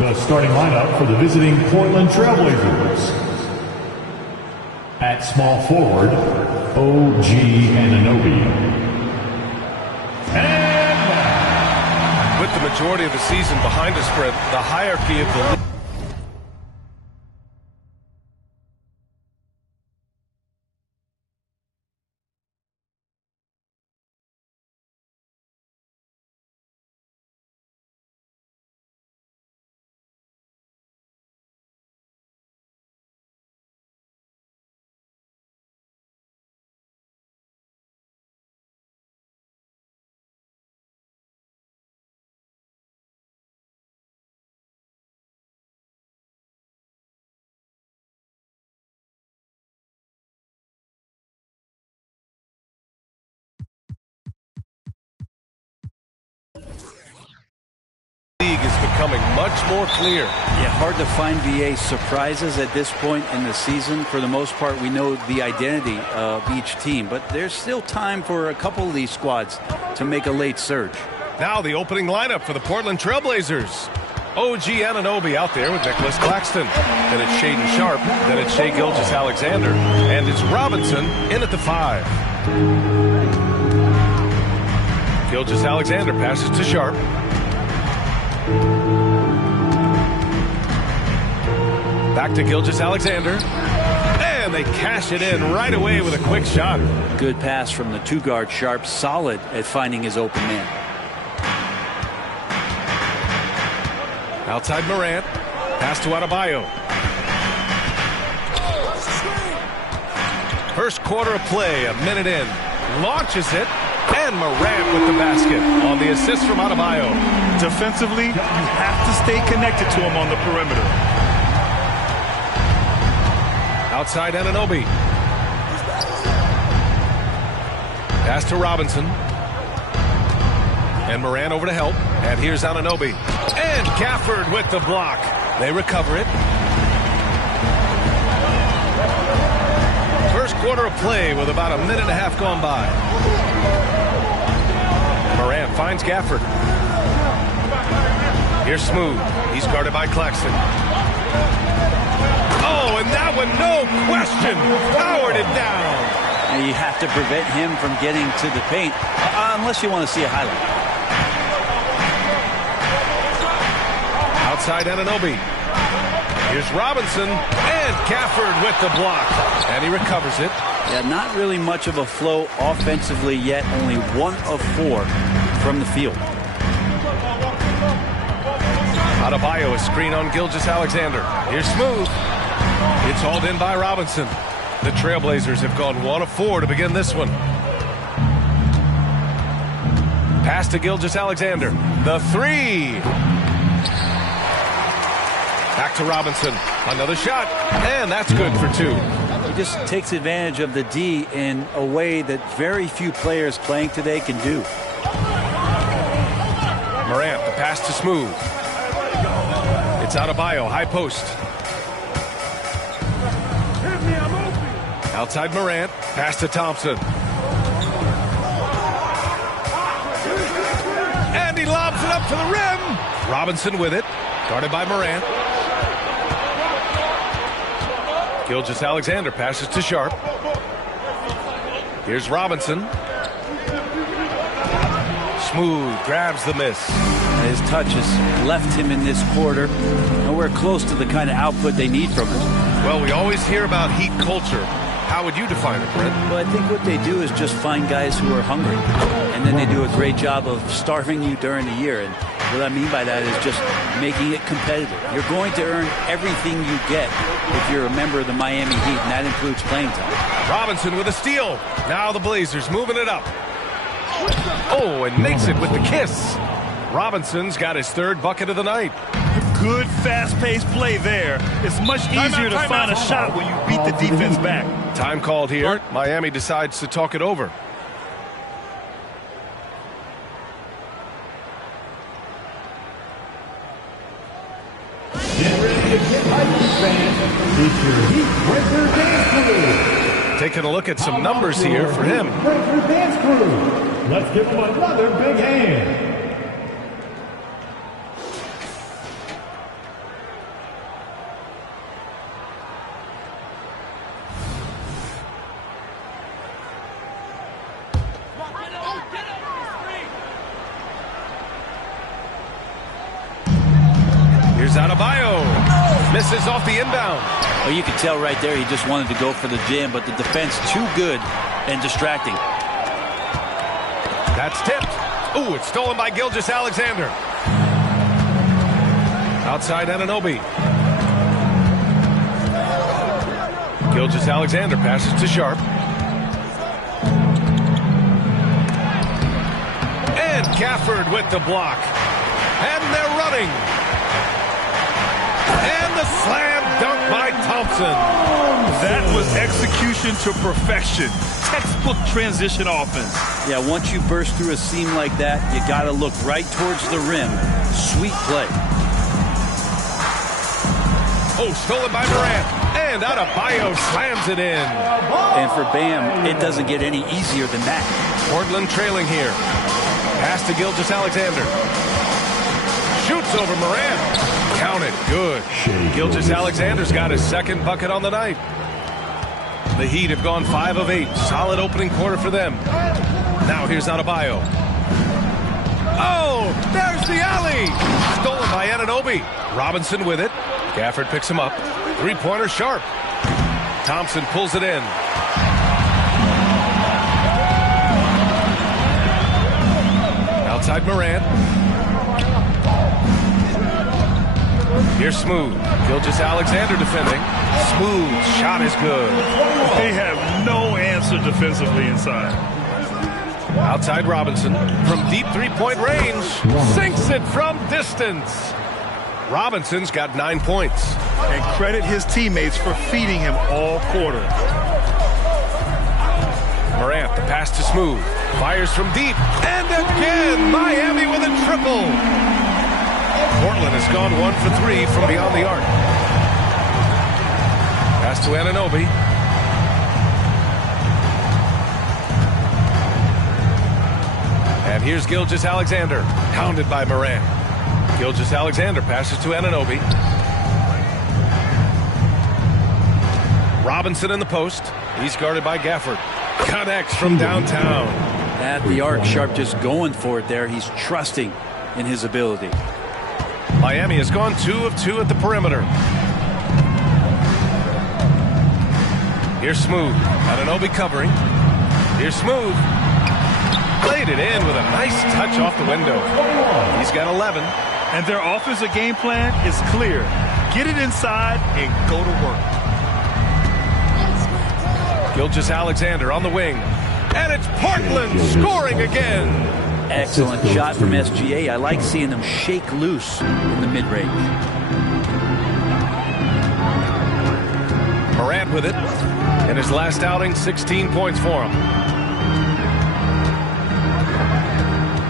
The starting lineup for the visiting Portland Trailblazers. At small forward, OG Anunoby. And with the majority of the season behind us, Brent, the hierarchy of the league. Is becoming much more clear. Yeah, hard to find VA surprises at this point in the season. For the most part, we know the identity of each team, but there's still time for a couple of these squads to make a late surge. Now the opening lineup for the Portland Trailblazers. OG Anunoby out there with Nicholas Claxton. Then it's Shaedon Sharpe. Then it's Shai Gilgeous-Alexander. And it's Robinson in at the 5. Gilgeous-Alexander passes to Sharpe. Back to Gilgeous-Alexander. And they cash it in right away with a quick shot. Good pass from the 2-guard Sharpe. Solid at finding his open man. Outside Morant. Pass to Adebayo. First quarter of play, a minute in. Launches it. And Morant with the basket on the assist from Adebayo. Defensively, you have to stay connected to him on the perimeter. Outside Anunoby. Pass to Robinson. And Morant over to help. And here's Anunoby. And Gafford with the block. They recover it. First quarter of play with about a minute and a half gone by. Morant finds Gafford. Here's Smooth. He's guarded by Claxton. Oh, and that one, no question, powered it down. And you have to prevent him from getting to the paint, unless you want to see a highlight. Outside Anunoby. Here's Robinson, and Gafford with the block. And he recovers it. Yeah, not really much of a flow offensively yet. Only 1 of 4 from the field. Adebayo, a screen on Gilgeous-Alexander. Here's Smooth. It's hauled in by Robinson. The Trailblazers have gone 1 of 4 to begin this one. Pass to Gilgeous-Alexander. The 3. Back to Robinson. Another shot. And that's good for 2. He just takes advantage of the D in a way that very few players playing today can do. Morant, the pass to Smooth. It's Adebayo, high post. Outside Morant, pass to Thompson. And he lobs it up to the rim. Robinson with it, guarded by Morant. Gilgeous-Alexander passes to Sharpe. Here's Robinson. Smooth grabs the miss. His touch has left him in this quarter. Nowhere close to the kind of output they need from him. Well, we always hear about Heat culture. How would you define it, Brent? Well, I think what they do is just find guys who are hungry. And then they do a great job of starving you during the year. And what I mean by that is just making it competitive. You're going to earn everything you get if you're a member of the Miami Heat, and that includes playing time. Robinson with a steal. Now the Blazers moving it up. Oh, and makes it with the kiss. Robinson's got his 3rd bucket of the night. Good fast-paced play there. It's much easier to find a shot when you beat the defense back. Time called here. Miami decides to talk it over. get ready to get hyped, fans. It's your Heat Breaker Dance Crew. Taking a look at some numbers here for him. Breaker Dance Crew. Let's give him another big hand. Here's Adebayo. Misses off the inbound. Well, you could tell right there he just wanted to go for the jam, but the defense too good and distracting. That's tipped. Ooh, it's stolen by Gilgeous-Alexander. Outside Anunoby. Gilgeous-Alexander passes to Sharp. And Gafford with the block. And they're running. And the slam dunk by Thompson. That was execution to perfection. Textbook transition offense. Yeah, once you burst through a seam like that, you got to look right towards the rim. Sweet play. Oh, stolen by Morant. And Adebayo slams it in. And for Bam, it doesn't get any easier than that. Portland trailing here. Pass to Gilgeous-Alexander. Shoots over Morant. Count it. Good. Gilgeous-Alexander's got his second bucket on the night. The Heat have gone 5 of 8. Solid opening quarter for them. Now here's Adebayo. Oh, there's the alley. Stolen by Anunoby. Robinson with it. Gafford picks him up. Three-pointer Sharp. Thompson pulls it in. Outside Morant. Here's Smooth. Gilgeous-Alexander defending. Smooth shot is good. They have no answer defensively inside. Outside Robinson from deep three-point range. Sinks it from distance. Robinson's got 9 points. And credit his teammates for feeding him all quarter. Morant, the pass to Smooth. Fires from deep. And again, Miami with a triple. Portland has gone 1 for 3 from beyond the arc. Pass to Anunoby. And here's Gilgeous-Alexander, hounded by Morant. Gilgeous-Alexander passes to Anunoby. Robinson in the post. He's guarded by Gafford. Connects from downtown. At the arc, Sharp just going for it there. He's trusting in his ability. Miami has gone 2 of 2 at the perimeter. Here's Smooth. Anunoby covering. Here's Smooth. Played it in with a nice touch off the window. He's got 11. And their offensive game plan is clear. Get it inside and go to work. Gilgeous-Alexander on the wing. And it's Portland scoring again. Excellent shot from SGA. I like seeing them shake loose in the mid-range. Morant with it. In his last outing, 16 points for him.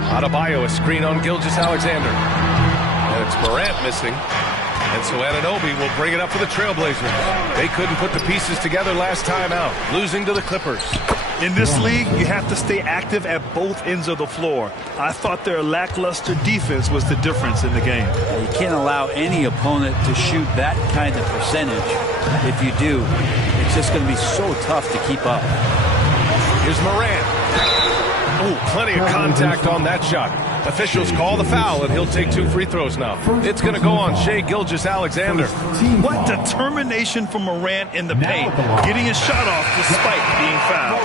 Adebayo, a screen on Gilgeous-Alexander. And it's Morant missing. And so Anunoby will bring it up for the Trailblazers. They couldn't put the pieces together last time out, losing to the Clippers. In this league, you have to stay active at both ends of the floor. I thought their lackluster defense was the difference in the game. You can't allow any opponent to shoot that kind of percentage. If you do, it's just going to be so tough to keep up. Here's Morant. Oh, plenty of contact on that shot. Officials call the foul, and he'll take 2 free throws now. It's going to go on Shai Gilgeous-Alexander. What determination from Morant in the paint, getting his shot off despite being fouled.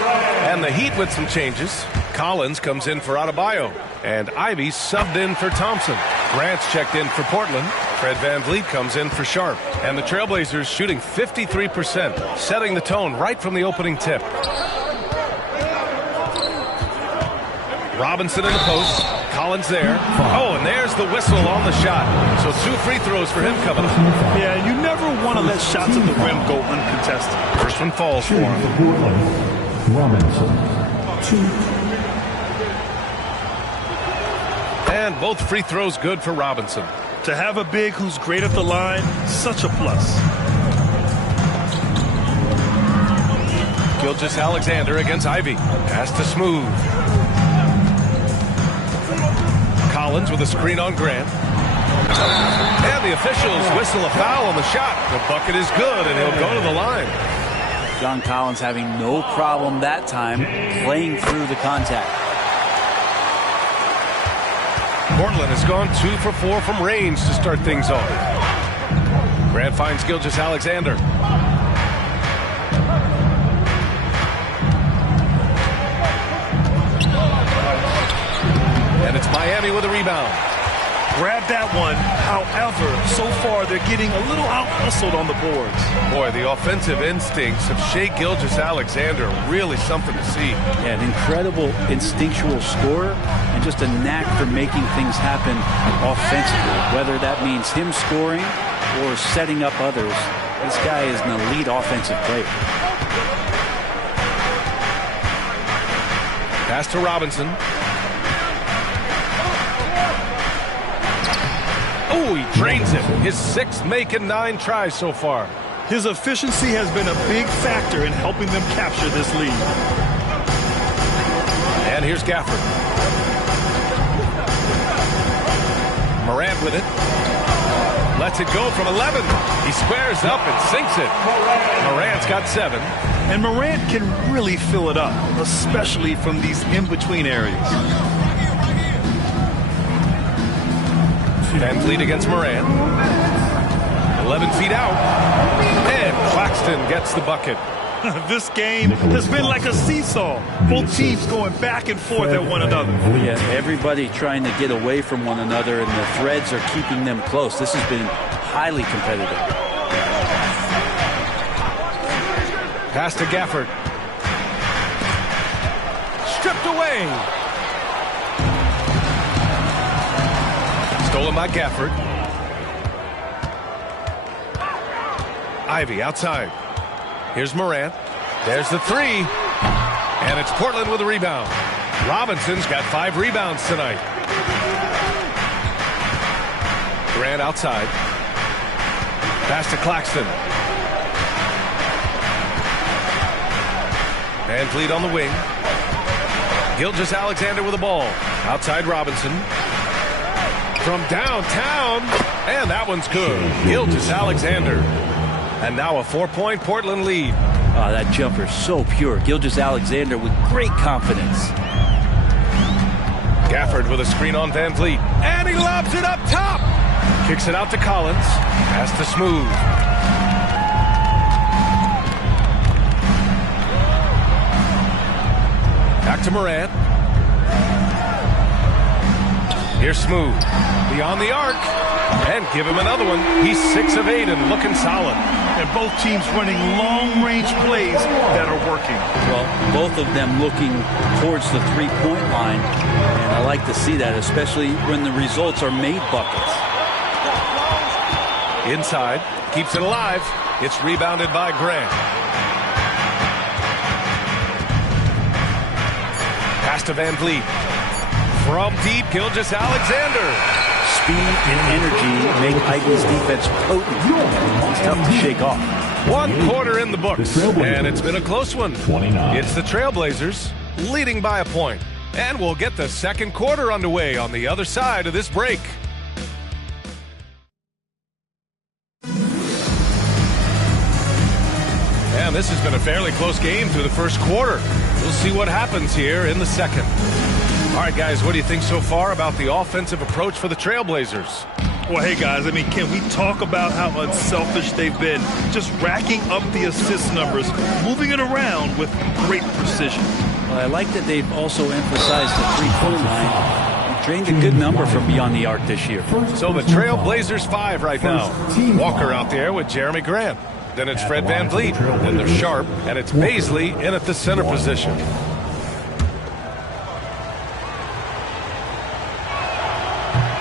And the Heat with some changes. Collins comes in for Adebayo, and Ivy subbed in for Thompson. Grant's checked in for Portland. Fred VanVleet comes in for Sharp. And the Trailblazers shooting 53%, setting the tone right from the opening tip. Robinson in the post. Collins there. Oh, and there's the whistle on the shot. So 2 free throws for him coming up. Yeah, you never want to let shots at the rim go uncontested. First one falls for him. Robinson, 2. And both free throws good for Robinson. To have a big who's great at the line, such a plus. Gilgeous-Alexander against Ivy. Pass to Smooth. Collins with a screen on Grant. And the officials whistle a foul on the shot. The bucket is good, and he'll go to the line. John Collins having no problem that time playing through the contact. Portland has gone 2 for 4 from range to start things off. Grant finds Gilgeous-Alexander. And it's Miami with a rebound. Grab that one. However, so far they're getting a little out-hustled on the boards. Boy, the offensive instincts of Shai Gilgeous-Alexander, really something to see. Yeah, an incredible instinctual scorer and just a knack for making things happen offensively. Whether that means him scoring or setting up others, this guy is an elite offensive player. Pass to Robinson. Oh, he drains it. His 6th make in 9 tries so far. His efficiency has been a big factor in helping them capture this lead. And here's Gafford. Morant with it. Lets it go from 11. He squares up and sinks it. Morant's got 7. And Morant can really fill it up, especially from these in-between areas. Van Vliet against Morant. 11 feet out. And Claxton gets the bucket. This game has been like a seesaw. Both teams going back and forth at one another. Yeah, everybody trying to get away from one another, and the threads are keeping them close. This has been highly competitive. Pass to Gafford. Stripped away. Stolen by Gafford. Ivy outside. Here's Morant. There's the 3. And it's Portland with a rebound. Robinson's got 5 rebounds tonight. Grant outside. Pass to Claxton. Van Vliet on the wing. Gilgeous-Alexander with the ball. Outside Robinson. From downtown. And that one's good. Gilgeous-Alexander. And now a 4-point Portland lead. Oh, that jumper so pure. Gilgeous-Alexander with great confidence. Gafford with a screen on Van Vliet. And he lobs it up top. Kicks it out to Collins. Pass to Smooth. Back to Morant. Here's Smooth. Beyond the arc. And give him another one. He's 6 of 8 and looking solid. And both teams running long-range plays that are working. Well, both of them looking towards the three-point line. And I like to see that, especially when the results are made buckets. Inside. Keeps it alive. It's rebounded by Grant. Pass to Van Vliet. From deep, Gilgeous-Alexander. Speed and energy make Ivy's defense potent. It's tough to shake off. 1 quarter in the books, and it's been a close one. 29. It's the Trailblazers leading by a point. And we'll get the second quarter underway on the other side of this break. And this has been a fairly close game through the first quarter. We'll see what happens here in the second. All right, guys, what do you think so far about the offensive approach for the Trailblazers? Well, hey, guys, I mean, can we talk about how unselfish they've been? Just racking up the assist numbers, moving it around with great precision. Well, I like that they've also emphasized the three-point line. Drained a good number from beyond the arc this year. So the Trailblazers 5 right now. Walker out there with Jeremy Grant. Then it's Fred Van Vliet. Then there's Sharp. And it's Baisley in at the center position.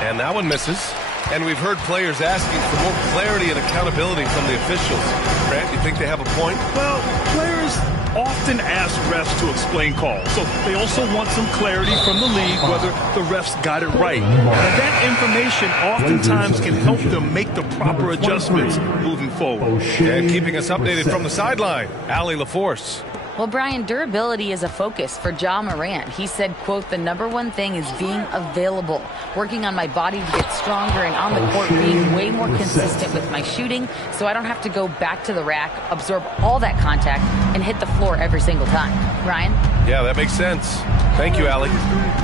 And that one misses. And we've heard players asking for more clarity and accountability from the officials. Grant, you think they have a point? Well, players often ask refs to explain calls. So they also want some clarity from the league whether the refs got it right. And that information oftentimes can help them make the proper adjustments moving forward. And keeping us updated from the sideline, Allie LaForce. Well, Brian, durability is a focus for Ja Morant. He said, quote, "The #1 thing is being available, working on my body to get stronger and on the court being way more consistent with my shooting so I don't have to go back to the rack, absorb all that contact, and hit the floor every single time." Ryan? Yeah, that makes sense. Thank you, Allie.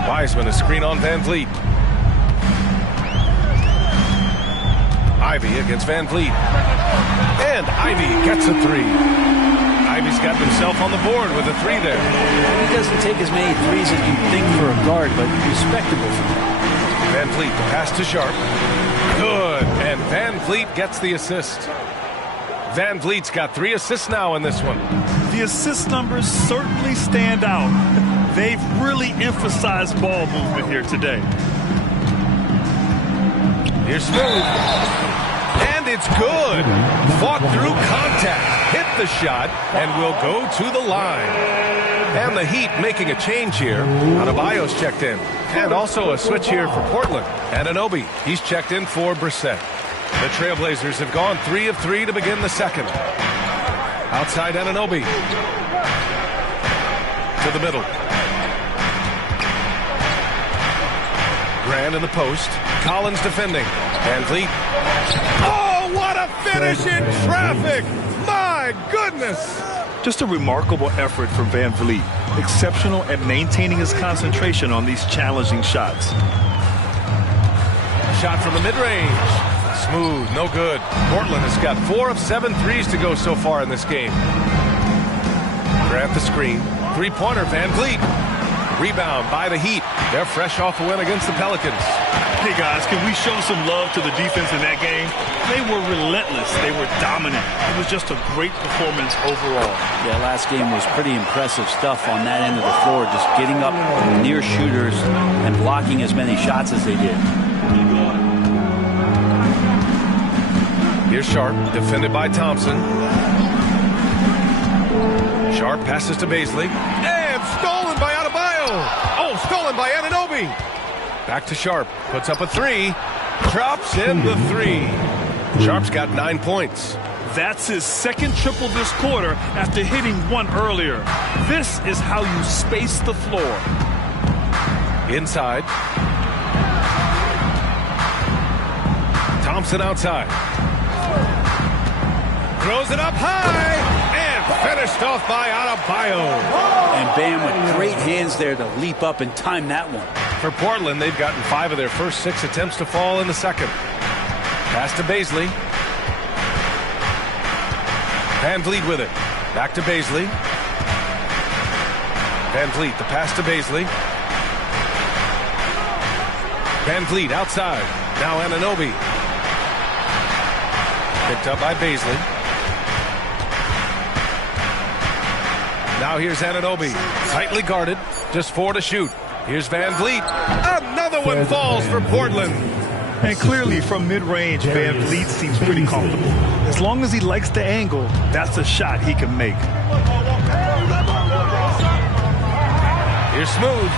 Wiseman, a screen on Van Vliet. Ivy against Van Vliet. And Ivy gets a three. Ivy's got himself on the board with a three there. He doesn't take as many threes as you think for a guard, but respectable for him. Van Vliet, the pass to Sharp. Good. And Van Vliet gets the assist. Van Vliet's got 3 assists now in this one. The assist numbers certainly stand out. They've really emphasized ball movement here today. Here's Smooth. And it's good. Fought through contact. Hit the shot and will go to the line. And the Heat making a change here. Adebayo's checked in. And also a switch here for Portland. Anunoby, he's checked in for Brissett. The Trailblazers have gone 3 of 3 to begin the second. Outside Anunoby. To the middle. Grant in the post. Collins defending. Van Vliet. Oh, what a finish in traffic! My goodness! Just a remarkable effort from Van Vliet. Exceptional at maintaining his concentration on these challenging shots. Shot from the mid-range. Smooth, no good. Portland has got 4 of 7 threes to go so far in this game. Grant the screen. Three-pointer, Van Vliet. Rebound by the Heat. They're fresh off a win against the Pelicans. Hey, guys, can we show some love to the defense in that game? They were relentless. They were dominant. It was just a great performance overall. Yeah, last game was pretty impressive stuff on that end of the floor, just getting up near shooters and blocking as many shots as they did. Here's Sharp, defended by Thompson. Sharp passes to Baisley. And stolen by Adebayo. Oh, stolen by Anunoby. Back to Sharp. Puts up a 3. Drops in the 3. Sharp's got 9 points. That's his second triple this quarter after hitting 1 earlier. This is how you space the floor. Inside. Thompson outside. Throws it up high. Finished off by Adebayo. And Bam with great hands there to leap up and time that one. For Portland, they've gotten 5 of their first 6 attempts to fall in the second. Pass to Baisley. Van Vliet with it. Back to Baisley. Van Vliet, the pass to Baisley. Van Vliet outside. Now Anunoby. Picked up by Baisley. Now here's Anunoby, tightly guarded, just 4 to shoot. Here's Van Vliet. Another one falls for Portland. And clearly from mid-range, Van Vliet seems pretty comfortable. As long as he likes the angle, that's a shot he can make. Here's Smooth.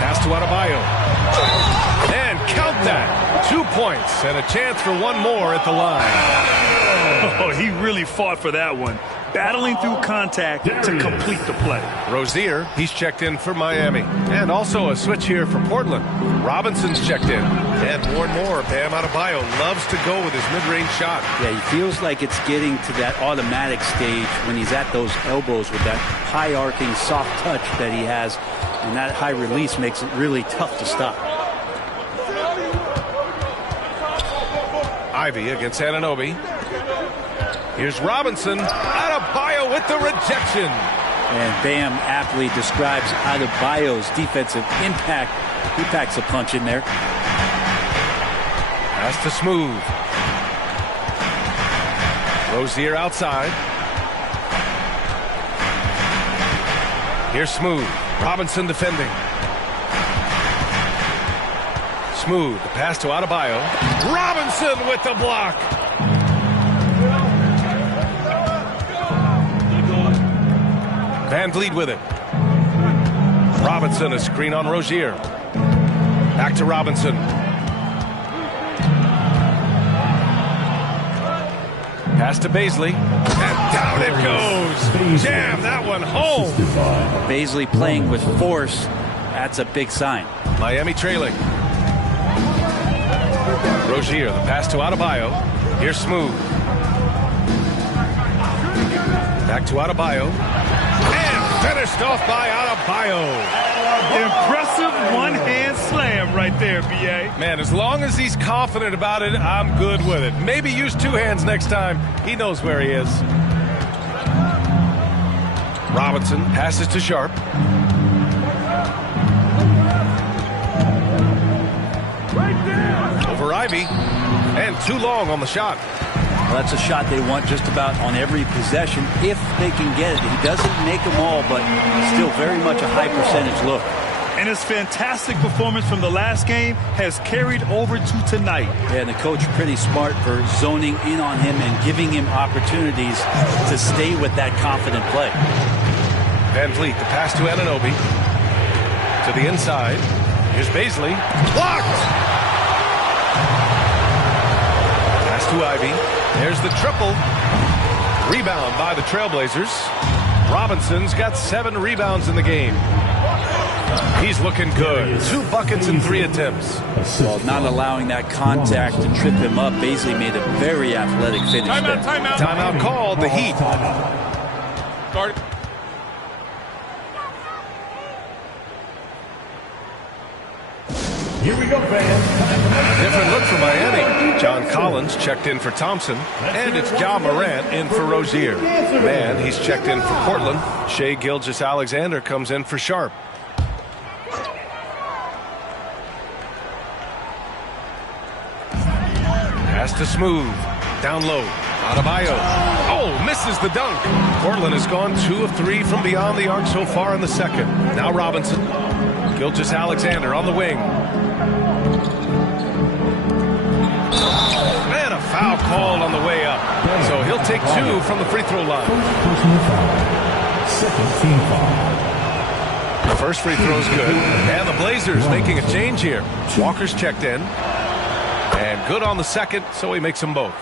Pass to Adebayo. And count that. 2 points and a chance for 1 more at the line. Oh, he really fought for that one. Battling through contact to complete the play. Rozier, he's checked in for Miami. And also a switch here for Portland. Robinson's checked in. And more, Bam Adebayo loves to go with his mid-range shot. Yeah, he feels like it's getting to that automatic stage when he's at those elbows with that high arcing soft touch that he has. And that high release makes it really tough to stop. Ivy against Anunoby. Here's Robinson. Adebayo with the rejection. And Bam aptly describes Adebayo's defensive impact. He packs a punch in there. Pass to Smooth. Rozier outside. Here's Smooth. Robinson defending. Smooth. The pass to Adebayo. Robinson with the block. Van Vliet with it. Robinson, a screen on Rozier. Back to Robinson. Pass to Baisley. And down Down it goes. Jam that one home. Baisley playing with force. That's a big sign. Miami trailing. Rozier, the pass to Adebayo. Here's Smooth. Back to Adebayo. And finished off by Adebayo. Impressive one-hand slam right there, B.A. Man, as long as he's confident about it, I'm good with it. Maybe use two hands next time. He knows where he is. Robinson passes to Sharp. Over Ivy. And too long on the shot. Well, that's a shot they want just about on every possession if they can get it. He doesn't make them all, but still very much a high percentage look. And his fantastic performance from the last game has carried over to tonight. Yeah, and the coach pretty smart for zoning in on him and giving him opportunities to stay with that confident play. Van Vliet, the pass to Anunoby. To the inside. Here's Baisley. Blocked! Pass to Ivy. There's the triple. Rebound by the Trailblazers. Robinson's got 7 rebounds in the game. He's looking good. 2 buckets in 3 attempts. Well, not allowing that contact to trip him up. Baisley made a very athletic finish. Timeout called. The Heat. Guard. Here we go, fans. Different look for Miami. John Collins checked in for Thompson. And it's Ja Morant in for Rozier. Man, he's checked in for Portland. Shai Gilgeous-Alexander comes in for Sharp. Pass to Smooth. Down low. Adebayo. Oh, misses the dunk. Portland has gone 2 of 3 from beyond the arc so far in the second. Now Robinson. Gilgeous-Alexander on the wing. And a foul called on the way up. So he'll take 2 from the free throw line. Second team foul. The first free throw is good. And the Blazers making a change here. Walker's checked in. And good on the second, so he makes them both.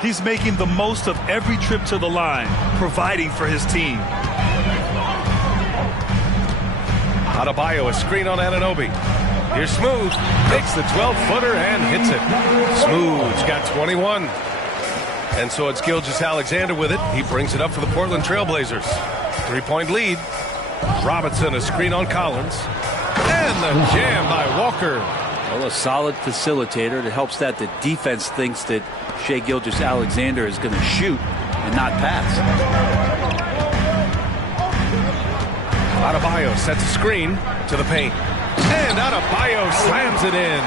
He's making the most of every trip to the line, providing for his team. Adebayo, a screen on Anunoby. Here's Smooth. Takes the 12-footer and hits it. Smooth's got 21. And so it's Gilgeous-Alexander with it. He brings it up for the Portland Trailblazers. 3-point lead. Robinson, a screen on Collins. And the jam by Walker. Well, a solid facilitator that helps that the defense thinks that Shai Gilgeous-Alexander is going to shoot and not pass. Adebayo sets a screen to the paint. And Adebayo slams it in.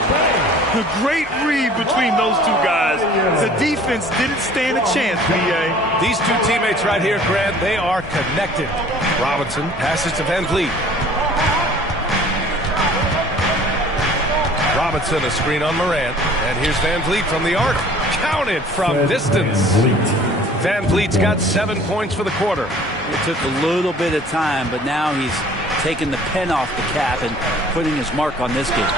A great read between those two guys. The defense didn't stand a chance, B.A. These two teammates right here, Grant, they are connected. Robinson passes to Van Vliet. Robinson, a screen on Morant. And here's Van Vliet from the arc. Counted from distance. Van Vliet's got 7 points for the quarter. It took a little bit of time, but now he's taking the pen off the cap and putting his mark on this game.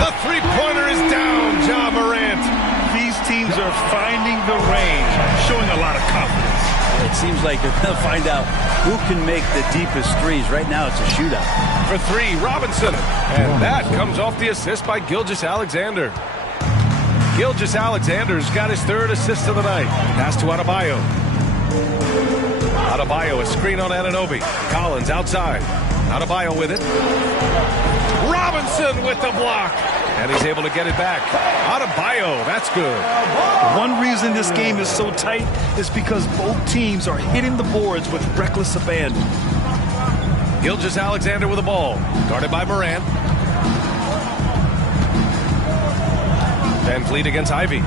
The three-pointer is down, Ja Morant. These teams are finding the range, showing a lot of confidence. It seems like they're going to find out who can make the deepest threes. Right now, it's a shootout. For 3, Robinson. And that comes off the assist by Gilgeous-Alexander. Gilgeous-Alexander's got his 3rd assist of the night. Pass to Adebayo. Adebayo, a screen on Anunoby. Collins outside. Adebayo with it. Robinson with the block. And he's able to get it back. Adebayo, that's good. One reason this game is so tight is because both teams are hitting the boards with reckless abandon. Gilgeous-Alexander with the ball. Guarded by Morant. Van Vliet against Ivy.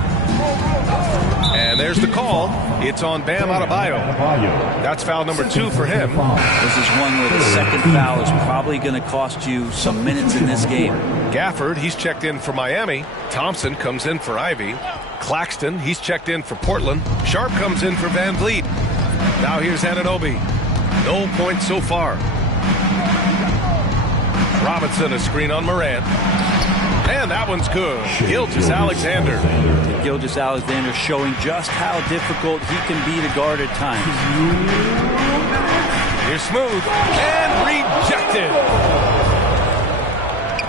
And there's the call. It's on Bam Adebayo. That's foul number 2 for him. This is one where the second foul is probably going to cost you some minutes in this game. Gafford, he's checked in for Miami. Thompson comes in for Ivy. Claxton, he's checked in for Portland. Sharp comes in for Van Vliet. Now here's Anunoby. No points so far. Robinson, a screen on Morant. And that one's good. Gilgeous-Alexander. Gilgeous-Alexander showing just how difficult he can be to guard at times. Here's Smooth. And rejected.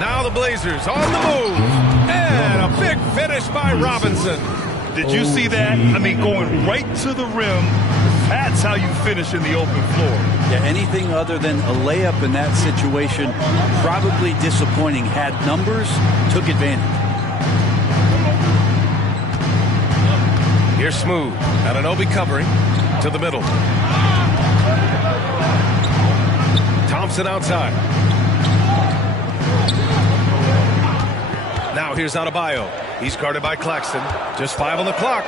Now the Blazers on the move. And a big finish by Robinson. Did you see that? I mean, going right to the rim. That's how you finish in the open floor. Yeah, anything other than a layup in that situation, probably disappointing. Had numbers, took advantage. Here's Smooth. Anunoby covering to the middle. Thompson outside. Now here's Adebayo. He's guarded by Claxton. Just 5 on the clock.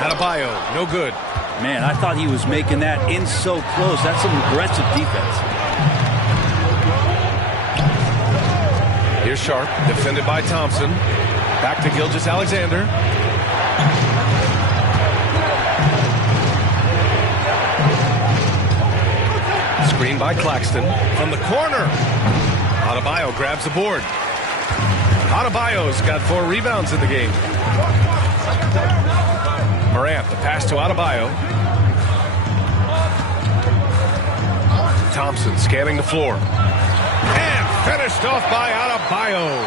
Adebayo, no good. Man, I thought he was making that in so close. That's some aggressive defense. Here's Sharp, defended by Thompson. Back to Gilgeous-Alexander. Screen by Claxton from the corner. Adebayo grabs the board. Adebayo's got 4 rebounds in the game. Morant, the pass to Adebayo. Thompson scanning the floor. And finished off by Adebayo.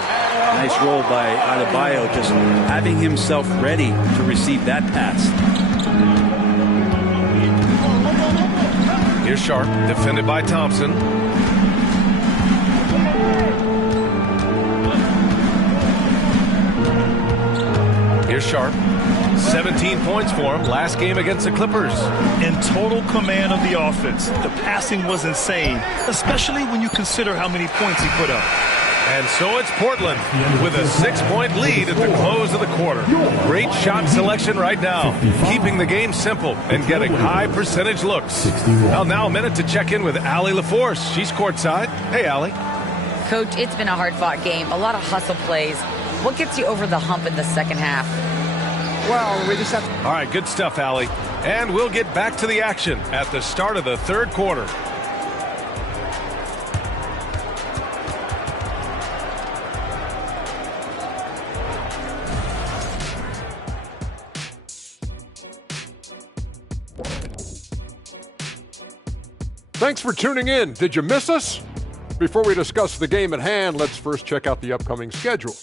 Nice roll by Adebayo, just having himself ready to receive that pass. Here's Sharp, defended by Thompson. Here's Sharp. 17 points for him last game against the Clippers. In total command of the offense. The passing was insane, especially when you consider how many points he put up. And so it's Portland with a 6-point lead at the close of the quarter. Great shot selection right now, keeping the game simple and getting high percentage looks. Well, now a minute to check in with Allie LaForce. She's courtside. Hey, Allie. Coach, it's been a hard-fought game, a lot of hustle plays. What gets you over the hump in the second half? Well, we just have to... All right, good stuff, Allie. And we'll get back to the action at the start of the third quarter. Thanks for tuning in. Did you miss us? Before we discuss the game at hand, let's first check out the upcoming schedule.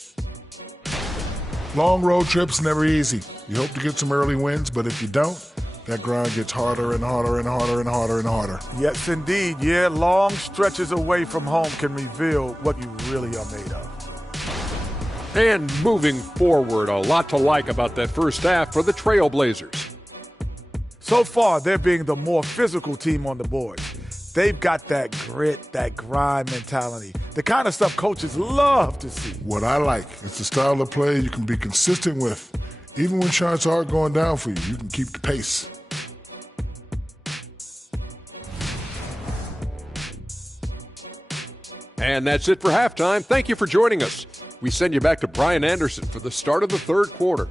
Long road trips never easy. You hope to get some early wins, but if you don't, that grind gets harder and harder and harder and harder and harder. Yes, indeed. Yeah, long stretches away from home can reveal what you really are made of. And moving forward, a lot to like about that first half for the Trailblazers. So far, they're being the more physical team on the board. They've got that grit, that grind mentality, the kind of stuff coaches love to see. What I like is the style of play you can be consistent with. Even when shots are going down for you, you can keep the pace. And that's it for halftime. Thank you for joining us. We send you back to Brian Anderson for the start of the third quarter.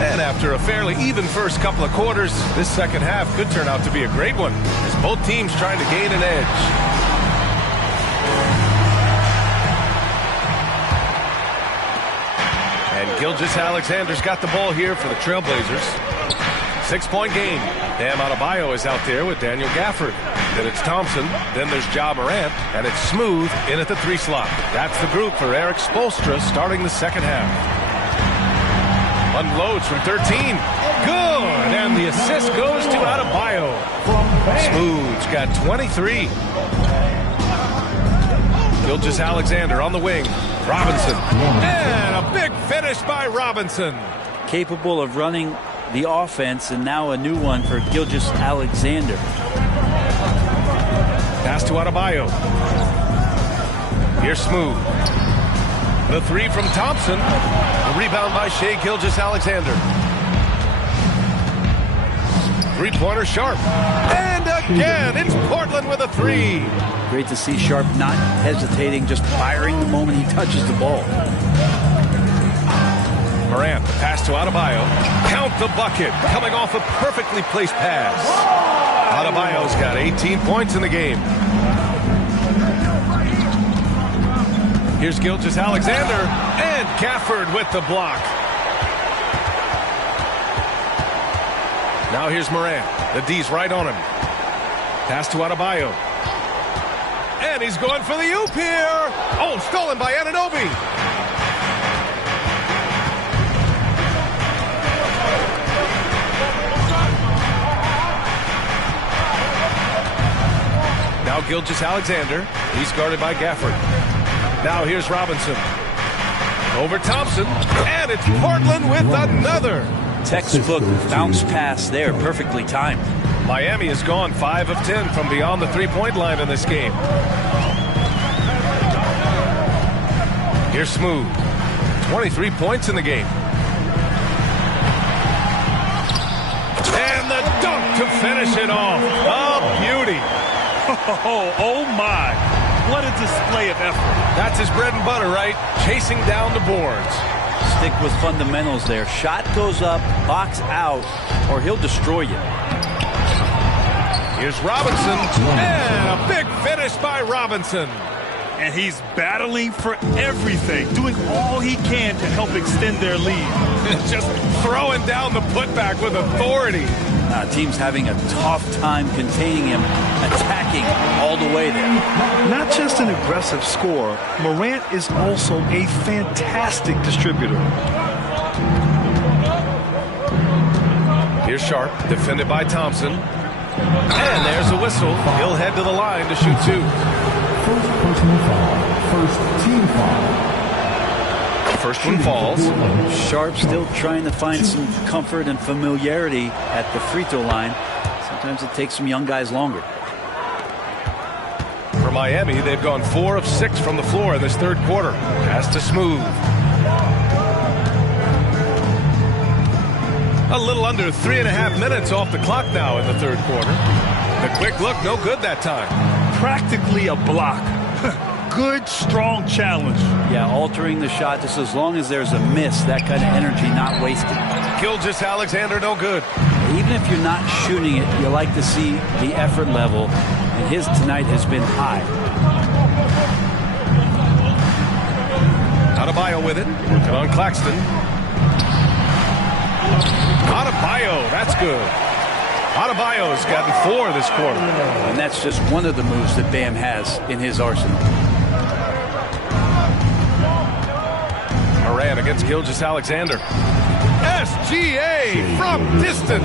And after a fairly even first couple of quarters, this second half could turn out to be a great one, as both teams trying to gain an edge. And Gilgeous-Alexander's got the ball here for the Trailblazers. 6-point game. Bam Adebayo is out there with Daniel Gafford. Then it's Thompson. Then there's Ja Morant. And it's Smooth in at the 3 slot. That's the group for Eric Spoelstra starting the second half. Unloads from 13. Good. And the assist goes to Adebayo. Smooth's got 23. Gilgeous-Alexander on the wing. Robinson. And a big finish by Robinson. Capable of running the offense, and now a new one for Gilgeous-Alexander. Pass to Adebayo. Here's Smooth. The 3 from Thompson. The rebound by Shai Gilgeous-Alexander. Three-pointer Sharp. And again, it's Portland with a 3. Great to see Sharp not hesitating, just firing the moment he touches the ball. Morant, the pass to Adebayo. Count the bucket, coming off a perfectly placed pass. Adebayo's got 18 points in the game. Here's Gilgeous-Alexander, and Gafford with the block. Now here's Morant. The D's right on him. Pass to Adebayo. And he's going for the oop here. Oh, stolen by Anunoby. Now Gilgeous-Alexander. He's guarded by Gafford. Now here's Robinson. Over Thompson. And it's Portland with another. Textbook bounce pass there, perfectly timed. Miami has gone 5 of 10 from beyond the three-point line in this game. Here's Smooth. 23 points in the game. And the dunk to finish it off. A beauty. Oh my. What a display of effort. That's his bread and butter, right? Chasing down the boards. Stick with fundamentals there. Shot goes up, box out, or he'll destroy you. Here's Robinson, and a big finish by Robinson. And he's battling for everything, doing all he can to help extend their lead. Just throwing down the putback with authority. Team's having a tough time containing him, attacking all the way there. Not just an aggressive scorer, Morant is also a fantastic distributor. Here's Sharp, defended by Thompson. And there's a whistle. He'll head to the line to shoot 2. First personal foul. First team foul. First one falls. Sharp still trying to find some comfort and familiarity at the free throw line. Sometimes it takes some young guys longer. For Miami, they've gone 4 of 6 from the floor in this third quarter. Pass to Smooth. A little under 3.5 minutes off the clock now in the third quarter. The quick look, no good that time. Practically a block. Good, strong challenge. Yeah, altering the shot just as long as there's a miss, that kind of energy not wasted. Gilgeous-Alexander, no good. Even if you're not shooting it, you like to see the effort level, and his tonight has been high. Adebayo with it, working on Claxton. Adebayo, that's good. Adebayo's gotten 4 this quarter. And that's just one of the moves that Bam has in his arsenal. Morant against Gilgeous-Alexander. SGA from distance.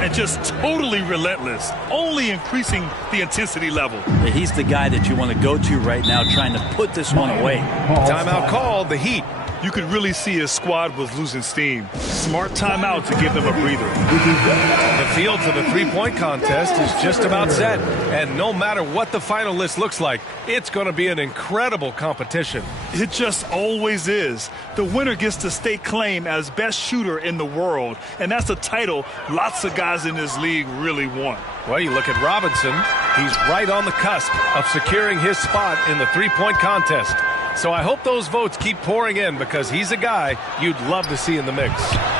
And just totally relentless, only increasing the intensity level. He's the guy that you want to go to right now, trying to put this one away. Timeout called, the Heat. You could really see his squad was losing steam. Smart timeout to give them a breather. The field for the three-point contest is just about set. And no matter what the final list looks like, it's going to be an incredible competition. It just always is. The winner gets to stake claim as best shooter in the world. And that's a title lots of guys in this league really want. Well, you look at Robinson. He's right on the cusp of securing his spot in the three-point contest. So I hope those votes keep pouring in because he's a guy you'd love to see in the mix.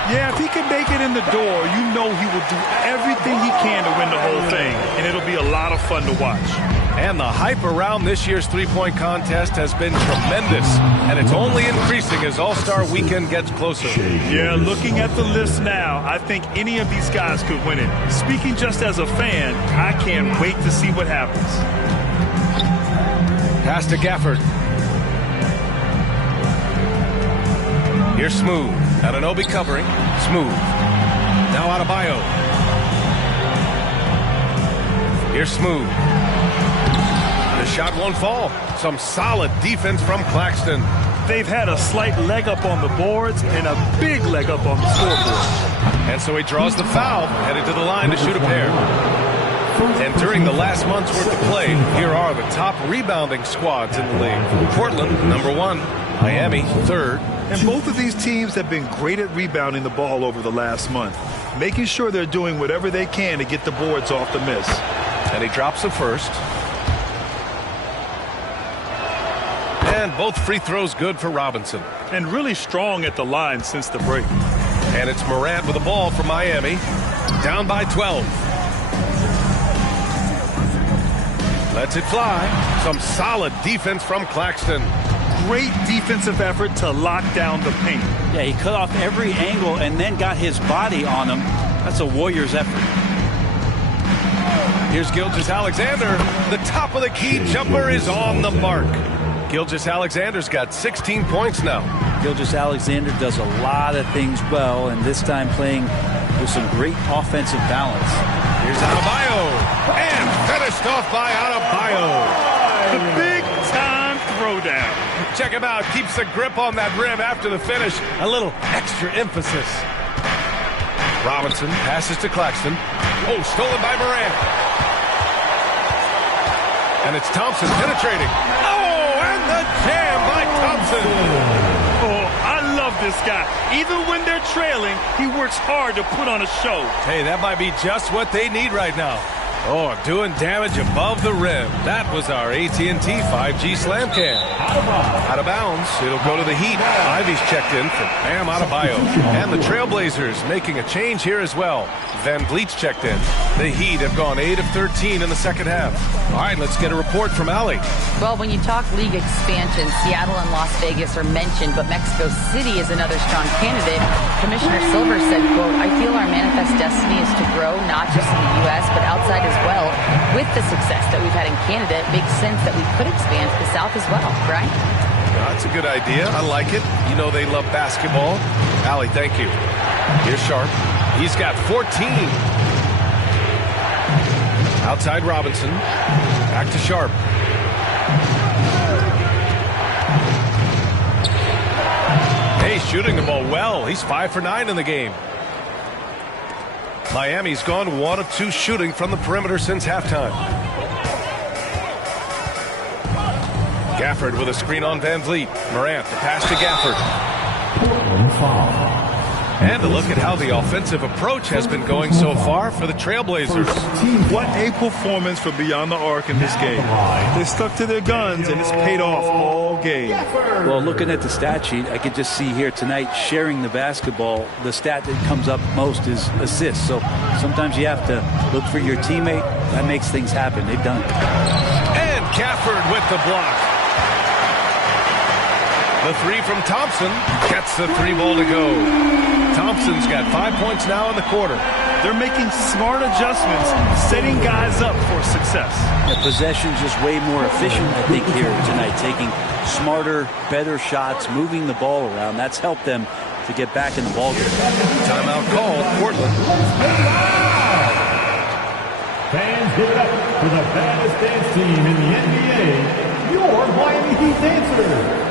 Yeah, if he can make it in the door, you know he will do everything he can to win the whole thing. And it'll be a lot of fun to watch. And the hype around this year's three-point contest has been tremendous. And it's only increasing as All-Star Weekend gets closer. Yeah, looking at the list now, I think any of these guys could win it. Speaking just as a fan, I can't wait to see what happens. Pass to Gafford. Here's Smooth. Anunoby covering. Smooth. Now Adebayo. Here's Smooth. The shot won't fall. Some solid defense from Claxton. They've had a slight leg up on the boards and a big leg up on the scoreboard. And so he draws the foul, headed to the line to shoot a pair. And during the last month's worth of play, here are the top rebounding squads in the league. Portland, number 1. Miami, 3rd. And both of these teams have been great at rebounding the ball over the last month, making sure they're doing whatever they can to get the boards off the miss. And he drops the first. And both free throws good for Robinson. and really strong at the line since the break. And it's Morant with the ball for Miami. Down by 12. Lets it fly. Some solid defense from Claxton. Great defensive effort to lock down the paint. Yeah, he cut off every angle and then got his body on him. That's a Warriors effort. Here's Gilgeous-Alexander. The top of the key jumper is on the mark. Gilgeous-Alexander's got 16 points now. Gilgeous-Alexander does a lot of things well, and this time playing with some great offensive balance. Here's Adebayo. And finished off by Adebayo. The big-time throwdown. Check him out. Keeps the grip on that rim after the finish. A little extra emphasis. Robinson passes to Claxton. Oh, stolen by Morant. And it's Thompson penetrating. Oh, and the jam by Thompson. Oh, I love this guy. Even when they're trailing, he works hard to put on a show. Hey, that might be just what they need right now. Oh, doing damage above the rim. That was our AT&T 5G slam cam. Out of bounds. It'll go to the Heat. Ivy's checked in for Bam Adebayo. And the Trailblazers making a change here as well. Van Vliet's checked in. The Heat have gone 8 of 13 in the second half. All right, let's get a report from Allie. Well, when you talk league expansion, Seattle and Las Vegas are mentioned, but Mexico City is another strong candidate. Commissioner Silver said, quote, "I feel our manifest destiny is to grow not just in the U.S., but outside as well. With the success that we've had in Canada, it makes sense that we could expand to the South as well," right? That's a good idea. I like it. You know they love basketball. Allie, thank you. Here's Sharp. He's got 14. Outside Robinson. Back to Sharp. Hey, shooting the ball well. He's 5 for 9 in the game. Miami's gone 1 of 2 shooting from the perimeter since halftime. Gafford with a screen on Van Vliet. Morant, the pass to Gafford. And a look at how the offensive approach has been going so far for the Trailblazers. What a performance for Beyond the Arc in this game. They stuck to their guns, and it's paid off all game. Well, looking at the stat sheet, I could just see here tonight sharing the basketball. The stat that comes up most is assists. So sometimes you have to look for your teammate. That makes things happen. They've done it. And Gafford with the block. The three from Thompson gets the 3 ball to go. Thompson's got 5 points now in the quarter. They're making smart adjustments, setting guys up for success. The possession's just way more efficient, I think, here tonight. Taking smarter, better shots, moving the ball around. That's helped them to get back in the ballgame. Timeout called, Portland. Fans, give it up for the baddest dance team in the NBA, your Miami Heat dancers.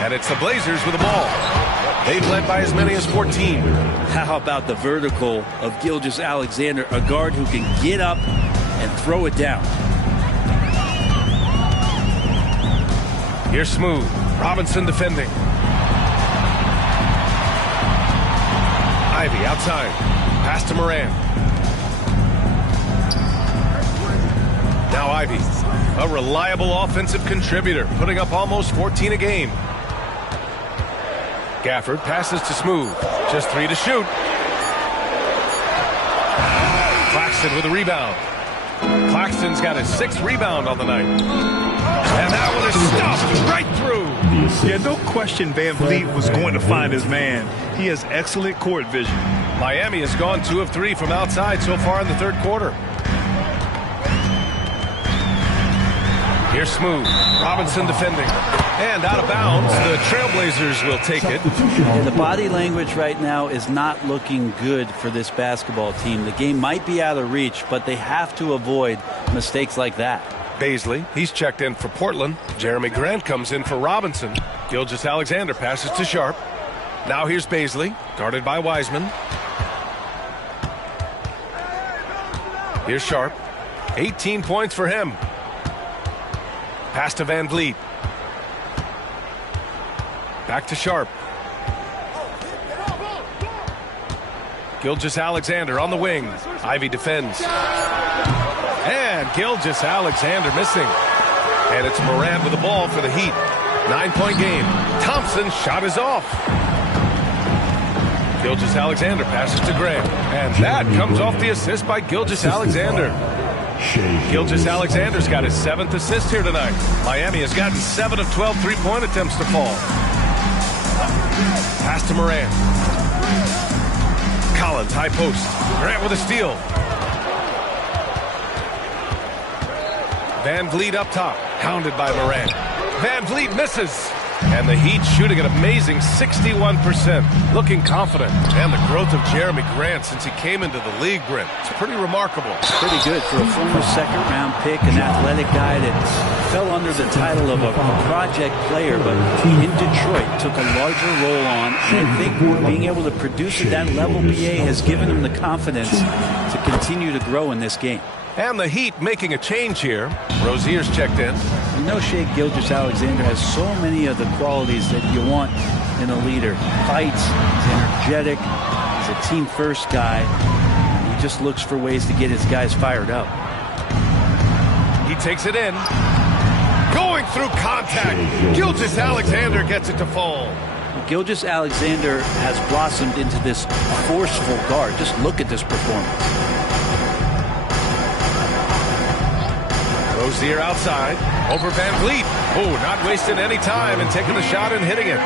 And it's the Blazers with the ball. They've led by as many as 14. How about the vertical of Gilgeous-Alexander, a guard who can get up and throw it down. Here's Smooth. Robinson defending. Ivy outside. Pass to Morant. Now Ivy, a reliable offensive contributor, putting up almost 14 a game. Gafford passes to Smooth. Just 3 to shoot. Claxton with a rebound. Claxton's got his 6th rebound on the night. And that one is stuffed right through. Yeah, no question Van Vliet was going to find his man. He has excellent court vision. Miami has gone 2 of 3 from outside so far in the 3rd quarter. Here's Smooth. Robinson defending. And out of bounds, the Trailblazers will take it. The body language right now is not looking good for this basketball team. The game might be out of reach, but they have to avoid mistakes like that. Baisley, he's checked in for Portland. Jeremy Grant comes in for Robinson. Gilgeous-Alexander passes to Sharp. Now here's Baisley, guarded by Wiseman. Here's Sharp. 18 points for him. Pass to Van Vliet. Back to Sharp. Gilgeous-Alexander on the wing. Ivy defends. And Gilgeous-Alexander missing. And it's Morant with the ball for the Heat. 9-point game. Thompson's shot is off. Gilgeous-Alexander passes to Graham. And that comes off the assist by Gilgeous-Alexander. Gilgeous-Alexander's got his 7th assist here tonight. Miami has gotten 7 of 12 three-point attempts to fall. Pass to Morant. Collins, high post. Grant with a steal. Van Vliet up top. Hounded by Morant. Van Vliet misses. And the Heat shooting an amazing 61%. Looking confident. And the growth of Jeremy Grant since he came into the league, Brent. It's pretty remarkable. Pretty good for a former second-round pick, an athletic guy that fell under the title of a project player, but in Detroit took a larger role on. And I think being able to produce at that level, BA, has given him the confidence to continue to grow in this game. And the Heat making a change here. Rozier's checked in. You know, Shai Gilgeous-Alexander has so many of the qualities that you want in a leader. Fights, he's energetic, he's a team-first guy. He just looks for ways to get his guys fired up. He takes it in. Going through contact. Gilgeous-Alexander gets it to fall. Gilgeous-Alexander has blossomed into this forceful guard. Just look at this performance. Rozier outside, over Van Vliet. Oh, not wasting any time and taking the shot and hitting it.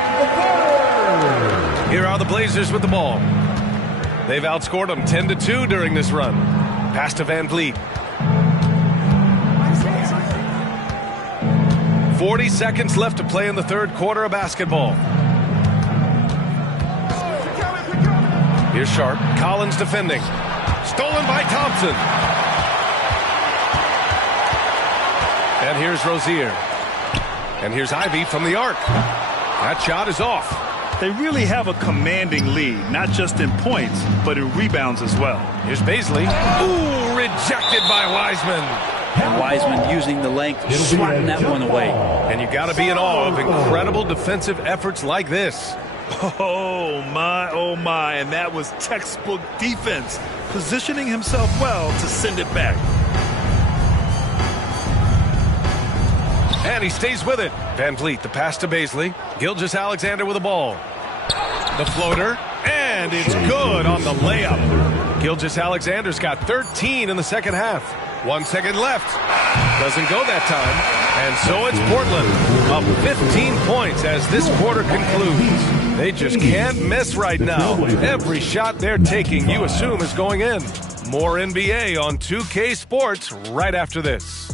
Here are the Blazers with the ball. They've outscored them 10-2 during this run. Pass to Van Vliet. 40 seconds left to play in the third quarter of basketball. Here's Sharp. Collins defending. Stolen by Thompson. And here's Rozier. And here's Ivy from the arc. That shot is off. They really have a commanding lead, not just in points, but in rebounds as well. Here's Baisley. Ooh, rejected by Wiseman. And Wiseman using the length, swatting that one away. And you got to be in awe of incredible defensive efforts like this. Oh, my. And that was textbook defense, positioning himself well to send it back. And he stays with it. Van Vliet, the pass to Baisley. Gilgeous-Alexander with the ball. The floater. And it's good on the layup. Gilgeous-Alexander's got 13 in the second half. 1 second left. Doesn't go that time. And so it's Portland. Up 15 points as this quarter concludes. They just can't miss right now. Every shot they're taking, you assume, is going in. More NBA on 2K Sports right after this.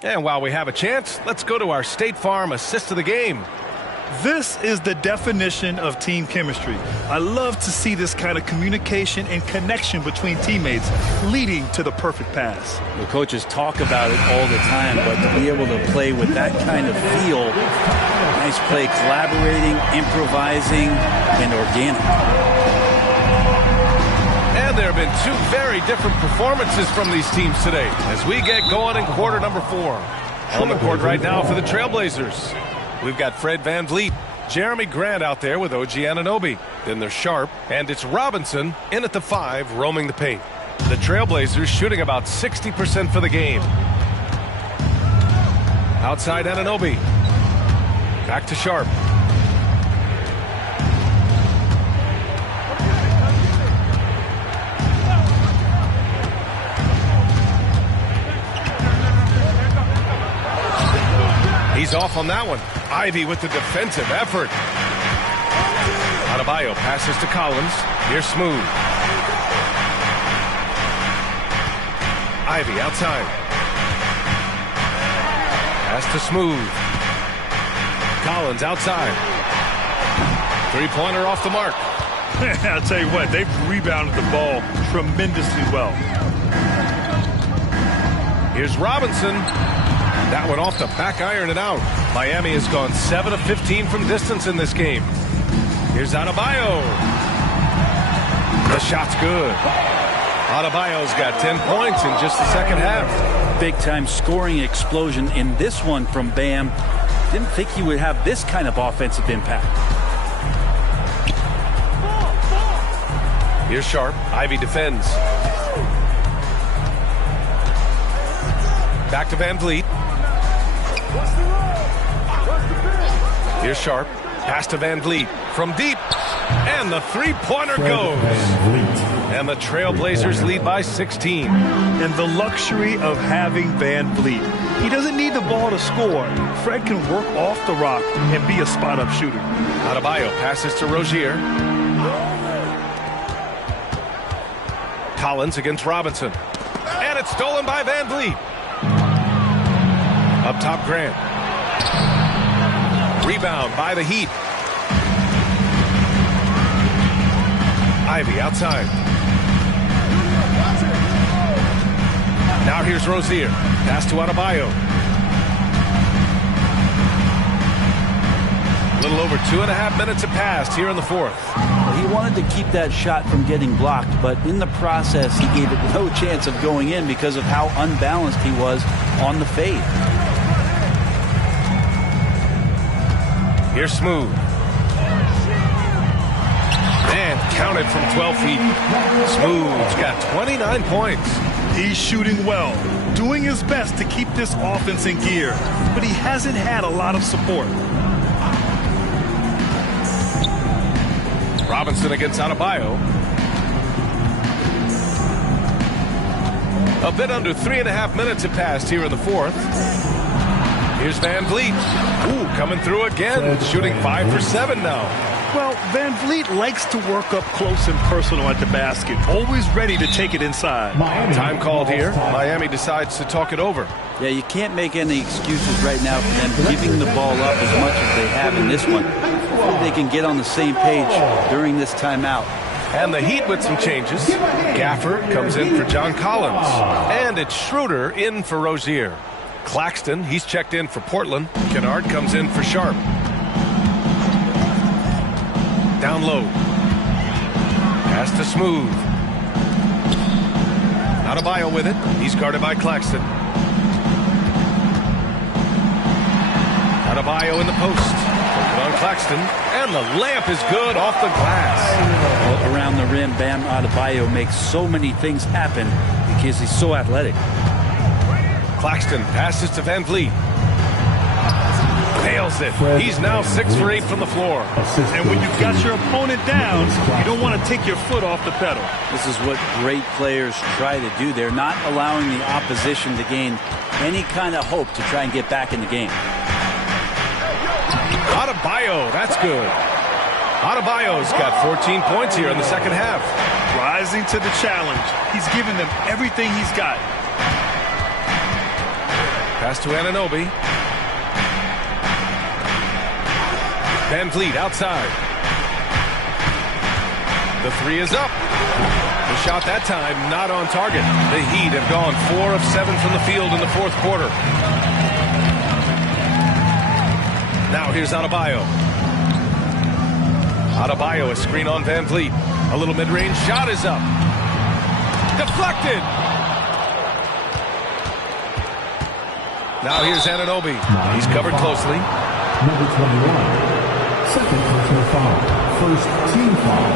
And while we have a chance, let's go to our State Farm assist of the game. This is the definition of team chemistry. I love to see this kind of communication and connection between teammates leading to the perfect pass. The coaches talk about it all the time, but to be able to play with that kind of feel, nice play, collaborating, improvising, and organic. And there have been two very different performances from these teams today as we get going in quarter number 4. On the court right now for the Trailblazers, we've got Fred Van Vliet, Jeremy Grant out there with OG Anunoby. Then there's Sharp, and it's Robinson in at the 5, roaming the paint. The Trailblazers shooting about 60% for the game. Outside Anunoby. Back to Sharp. He's off on that one. Ivy with the defensive effort. Adebayo passes to Collins. Here's Smooth. Ivy outside. Pass to Smooth. Collins outside. Three-pointer off the mark. I'll tell you what, they've rebounded the ball tremendously well. Here's Robinson. That one off the back iron and out. Miami has gone 7 of 15 from distance in this game. Here's Adebayo. The shot's good. Adebayo's got 10 points in just the second half. Big-time scoring explosion in this one from Bam. Didn't think he would have this kind of offensive impact. Here's Sharp. Ivy defends. Back to Van Vliet. Here's Sharp. Pass to Van Vliet from deep. And the three-pointer goes. And the Trailblazers lead by 16. And the luxury of having Van Vliet. He doesn't need the ball to score. Fred can work off the rock and be a spot-up shooter. Adebayo passes to Rozier. Collins against Robinson. And it's stolen by Van Vliet. Up top, Grant. Rebound by the Heat. Ivy outside. Now here's Rozier. Pass to Adebayo. A little over 2.5 minutes have passed here in the fourth. He wanted to keep that shot from getting blocked, but in the process, he gave it no chance of going in because of how unbalanced he was on the fade. Here's Smooth. And counted from 12 feet. Smooth's got 29 points. He's shooting well, doing his best to keep this offense in gear, but he hasn't had a lot of support. Robinson against Adebayo. A bit under 3.5 minutes have passed here in the fourth. Here's Van Vliet. Ooh, coming through again, shooting 5 for 7 now. Well, Van Vliet likes to work up close and personal at the basket, always ready to take it inside. Time called here. Miami decides to talk it over. Yeah, you can't make any excuses right now for them giving the ball up as much as they have in this one. Hopefully they can get on the same page during this timeout. And the Heat with some changes. Gaffer comes in for John Collins. And it's Schroeder in for Rozier. Claxton, he's checked in for Portland. Kennard comes in for Sharp. Down low. Pass to Smooth. Adebayo with it. He's guarded by Claxton. Adebayo in the post. On Claxton. And the layup is good off the glass. Well, around the rim, Bam Adebayo makes so many things happen because he's so athletic. Claxton passes to Van Vliet. Nails it. He's now 6 for 8 from the floor. And when you've got your opponent down, you don't want to take your foot off the pedal. This is what great players try to do. They're not allowing the opposition to gain any kind of hope to try and get back in the game. Adebayo, that's good. Adebayo's got 14 points here in the second half. Rising to the challenge. He's given them everything he's got. Pass to Anunoby. Van Vliet outside. The three is up. The shot that time not on target. The Heat have gone 4 of 7 from the field in the fourth quarter. Now here's Adebayo. Adebayo, a screen on Van Vliet. A little mid-range shot is up. Deflected. Now here's Anunoby. He's covered closely. Number 21. Second personal foul. First team foul.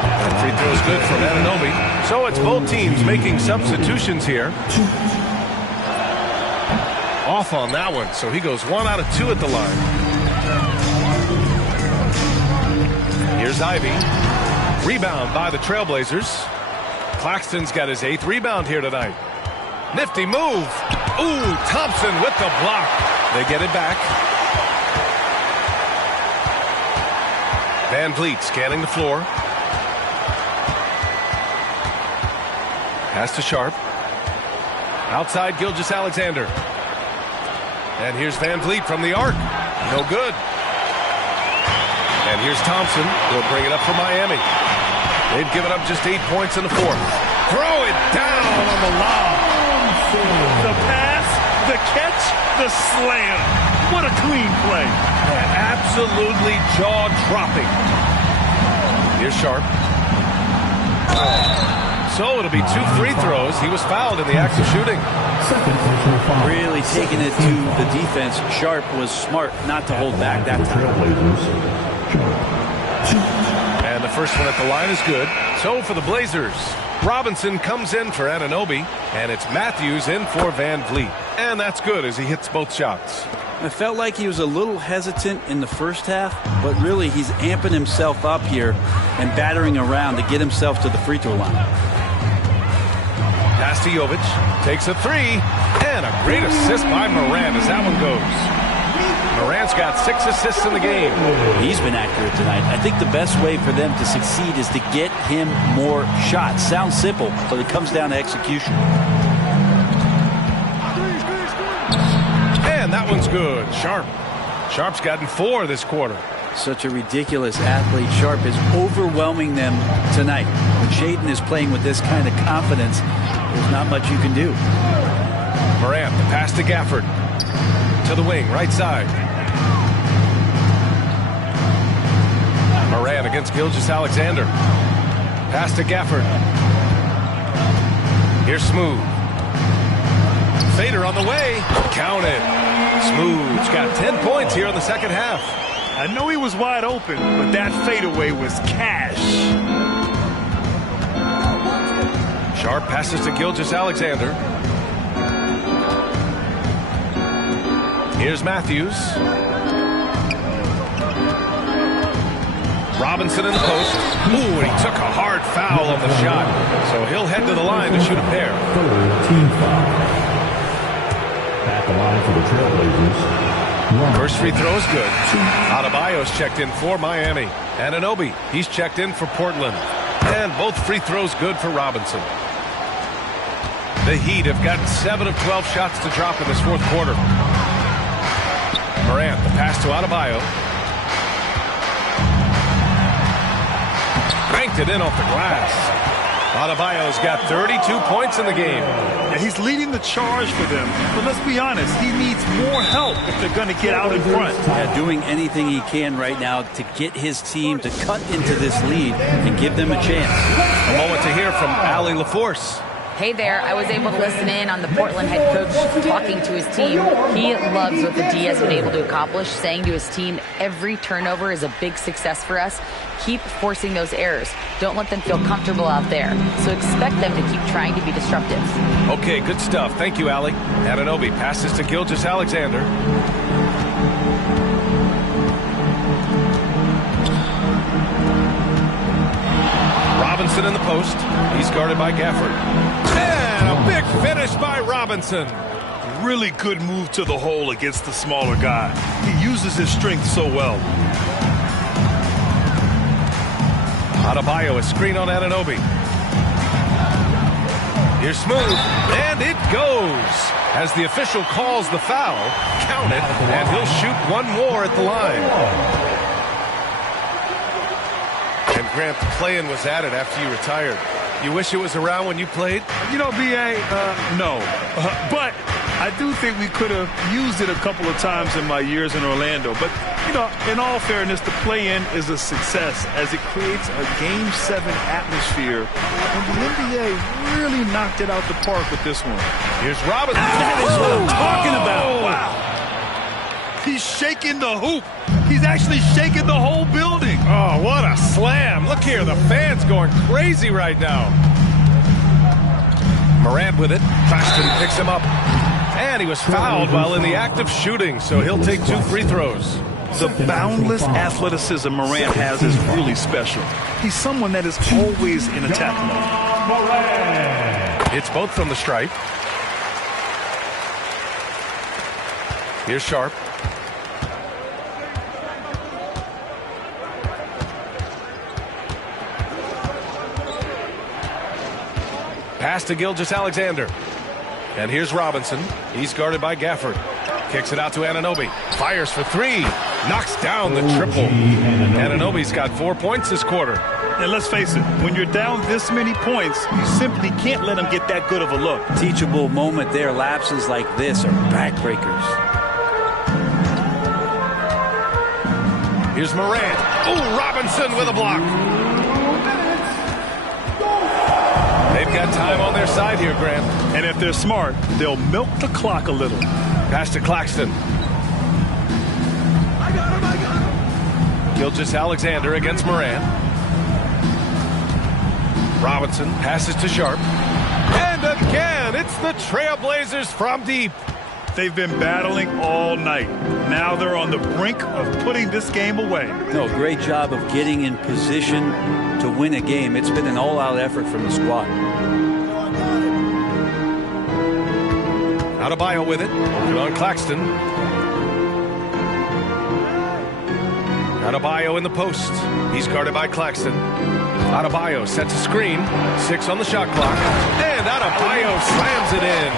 That free throw is good from Anunoby. So it's both teams making substitutions here. Off on that one, so he goes 1 out of 2 at the line. Here's Ivy. Rebound by the Trailblazers. Claxton's got his 8th rebound here tonight. Nifty move. Ooh, Thompson with the block. They get it back. Van Vliet scanning the floor. Pass to Sharp. Outside Gilgeous-Alexander. And here's Van Vliet from the arc. No good. And here's Thompson. He'll bring it up for Miami. They've given up just 8 points in the fourth. Throw it down on the lob. The pass, the catch, the slam. What a clean play. Absolutely jaw-dropping. Here's Sharp. So it'll be 2 free throws. He was fouled in the act of shooting. Really taking it to the defense. Sharp was smart not to hold back that time. And the first one at the line is good. So for the Blazers, Robinson comes in for Anunoby, and it's Matthews in for Van Vliet. And that's good as he hits both shots. I felt like he was a little hesitant in the first half, but really he's amping himself up here and battering around to get himself to the free throw line. Pass to Jovic, takes a 3, and a great assist by Morant as that one goes. Morant's got 6 assists in the game. He's been accurate tonight. I think the best way for them to succeed is to get him more shots. Sounds simple, but it comes down to execution. And that one's good. Sharp's gotten 4 this quarter. Such a ridiculous athlete. Sharp is overwhelming them tonight. When Shaedon is playing with this kind of confidence, there's not much you can do. Morant, the pass to Gafford. To the wing, right side. Morant against Gilgeous-Alexander. Pass to Gafford. Here's Smooth. Fader on the way. Count it. Smooth's got 10 points here in the second half. I know he was wide open, but that fadeaway was cash. Sharp passes to Gilgeous-Alexander. Here's Matthews. Robinson in the post. Ooh, and he took a hard foul on the shot. So he'll head to the line to shoot a pair. Team foul. At the line for the Trailblazers. First free throw is good. Adebayo's checked in for Miami. Anunoby, he's checked in for Portland. And both free throws good for Robinson. The Heat have gotten 7 of 12 shots to drop in this fourth quarter. Morant, the pass to Adebayo. Cranked it in off the glass. Adebayo's got 32 points in the game. And he's leading the charge for them. But let's be honest, he needs more help if they're going to get out in front. Yeah, doing anything he can right now to get his team to cut into this lead and give them a chance. A moment to hear from Allie LaForce. Hey there, I was able to listen in on the Portland head coach talking to his team. He loves what the D has been able to accomplish, saying to his team, every turnover is a big success for us. Keep forcing those errors. Don't let them feel comfortable out there. So expect them to keep trying to be disruptive. Okay, good stuff. Thank you, Allie. Anunoby passes to Gilgeous-Alexander. Robinson in the post. He's guarded by Gafford. And a big finish by Robinson. Really good move to the hole against the smaller guy. He uses his strength so well. Adebayo, a screen on Anunoby. Here's Smooth, and it goes. As the official calls the foul, count it, and he'll shoot one more at the line. And Grant, the play-in was added after you retired. You wish it was around when you played? You know, B.A., no. But I do think we could have used it a couple of times in my years in Orlando. But, you know, in all fairness, the play-in is a success as it creates a Game 7 atmosphere. And the NBA really knocked it out the park with this one. Here's Robinson. That is what I'm talking about. Wow. He's shaking the hoop. He's actually shaking the whole building. Oh, what a slam. Look here, the fans going crazy right now. Morant with it. Preston picks him up. And he was fouled while in the act of shooting, so he'll take 2 free throws. The boundless athleticism Morant has is really special. He's someone that is always in attack mode. It's both from the stripe. Here's Sharp. Pass to Gilgeous-Alexander. And here's Robinson. He's guarded by Gafford. Kicks it out to Anunoby. Fires for 3. Knocks down the triple. Anunoby's got 4 points this quarter. And let's face it, when you're down this many points, you simply can't let them get that good of a look. Teachable moment there. Lapses like this are backbreakers. Here's Morant. Oh, Robinson with a block. got time on their side here, Grant. And if they're smart, they'll milk the clock a little. Pass to Claxton. I got him. Gilgeous-Alexander against Moran. Robinson passes to Sharp. And again, it's the Trailblazers from deep. They've been battling all night. Now they're on the brink of putting this game away. No, great job of getting in position to win a game. It's been an all-out effort from the squad. Adebayo with it. Working on Claxton. Adebayo in the post. He's guarded by Claxton. Adebayo sets a screen. 6 on the shot clock. And Adebayo slams it in.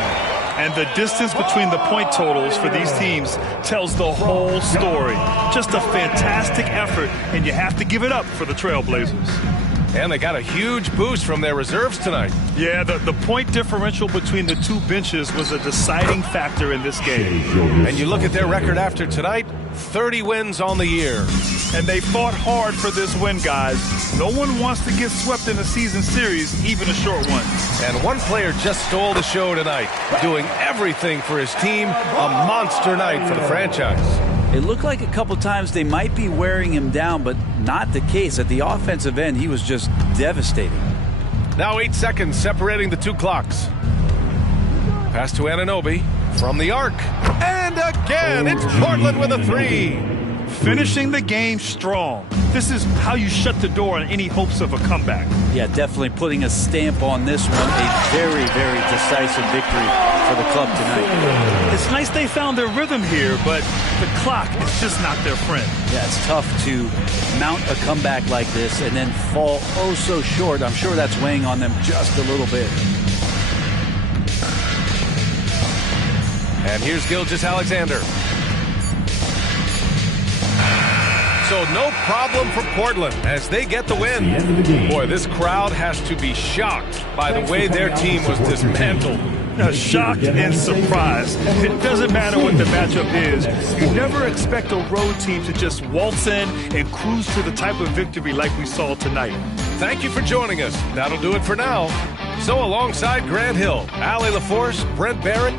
And the distance between the point totals for these teams tells the whole story. Just a fantastic effort, and you have to give it up for the Trailblazers. And they got a huge boost from their reserves tonight. Yeah, the point differential between the two benches was a deciding factor in this game. And you look at their record after tonight, 30 wins on the year. And they fought hard for this win, guys. No one wants to get swept in a season series, even a short one. And one player just stole the show tonight, doing everything for his team. A monster night for the franchise. It looked like a couple times they might be wearing him down, but not the case. At the offensive end, he was just devastating. Now 8 seconds separating the two clocks. Pass to Anunoby from the arc. And again, it's Portland with a 3. Finishing the game strong. This is how you shut the door on any hopes of a comeback. Yeah, definitely putting a stamp on this one. A very, very decisive victory for the club tonight. It's nice they found their rhythm here, but the clock is just not their friend. Yeah, it's tough to mount a comeback like this and then fall oh so short. I'm sure that's weighing on them just a little bit. And here's Gilgeous-Alexander. So no problem for Portland as they get the win. Boy, this crowd has to be shocked by the way their team was dismantled. Shocked and surprised. It doesn't matter what the matchup is. You never expect a road team to just waltz in and cruise to the type of victory like we saw tonight. Thank you for joining us. That'll do it for now. So alongside Grant Hill, Allie LaForce, Brent Barrett,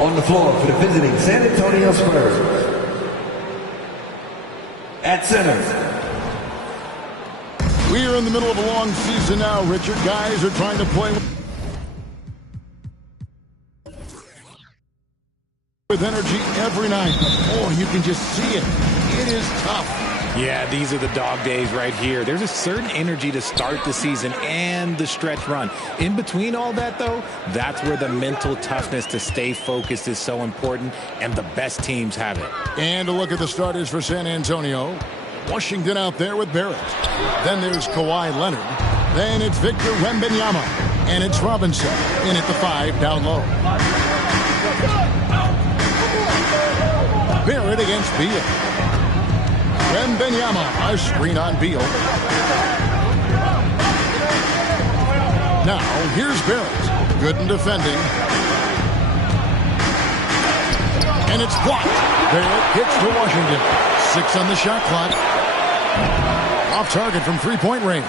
On the floor for the visiting San Antonio Spurs. At center. We are in the middle of a long season now, Richard. Guys are trying to play with energy every night. Oh, you can just see it. It is tough. Yeah, these are the dog days right here. There's a certain energy to start the season and the stretch run. In between all that, though, that's where the mental toughness to stay focused is so important, and the best teams have it. And a look at the starters for San Antonio. Washington out there with Barrett. Then there's Kawhi Leonard. Then it's Victor Wembanyama. And it's Robinson in at the 5 down low. Barrett against Beal. Wembanyama, a screen on Beal. Now, here's Barrett. Good in defending. And it's blocked. Barrett gets to Washington. 6 on the shot clock. Off target from three-point range.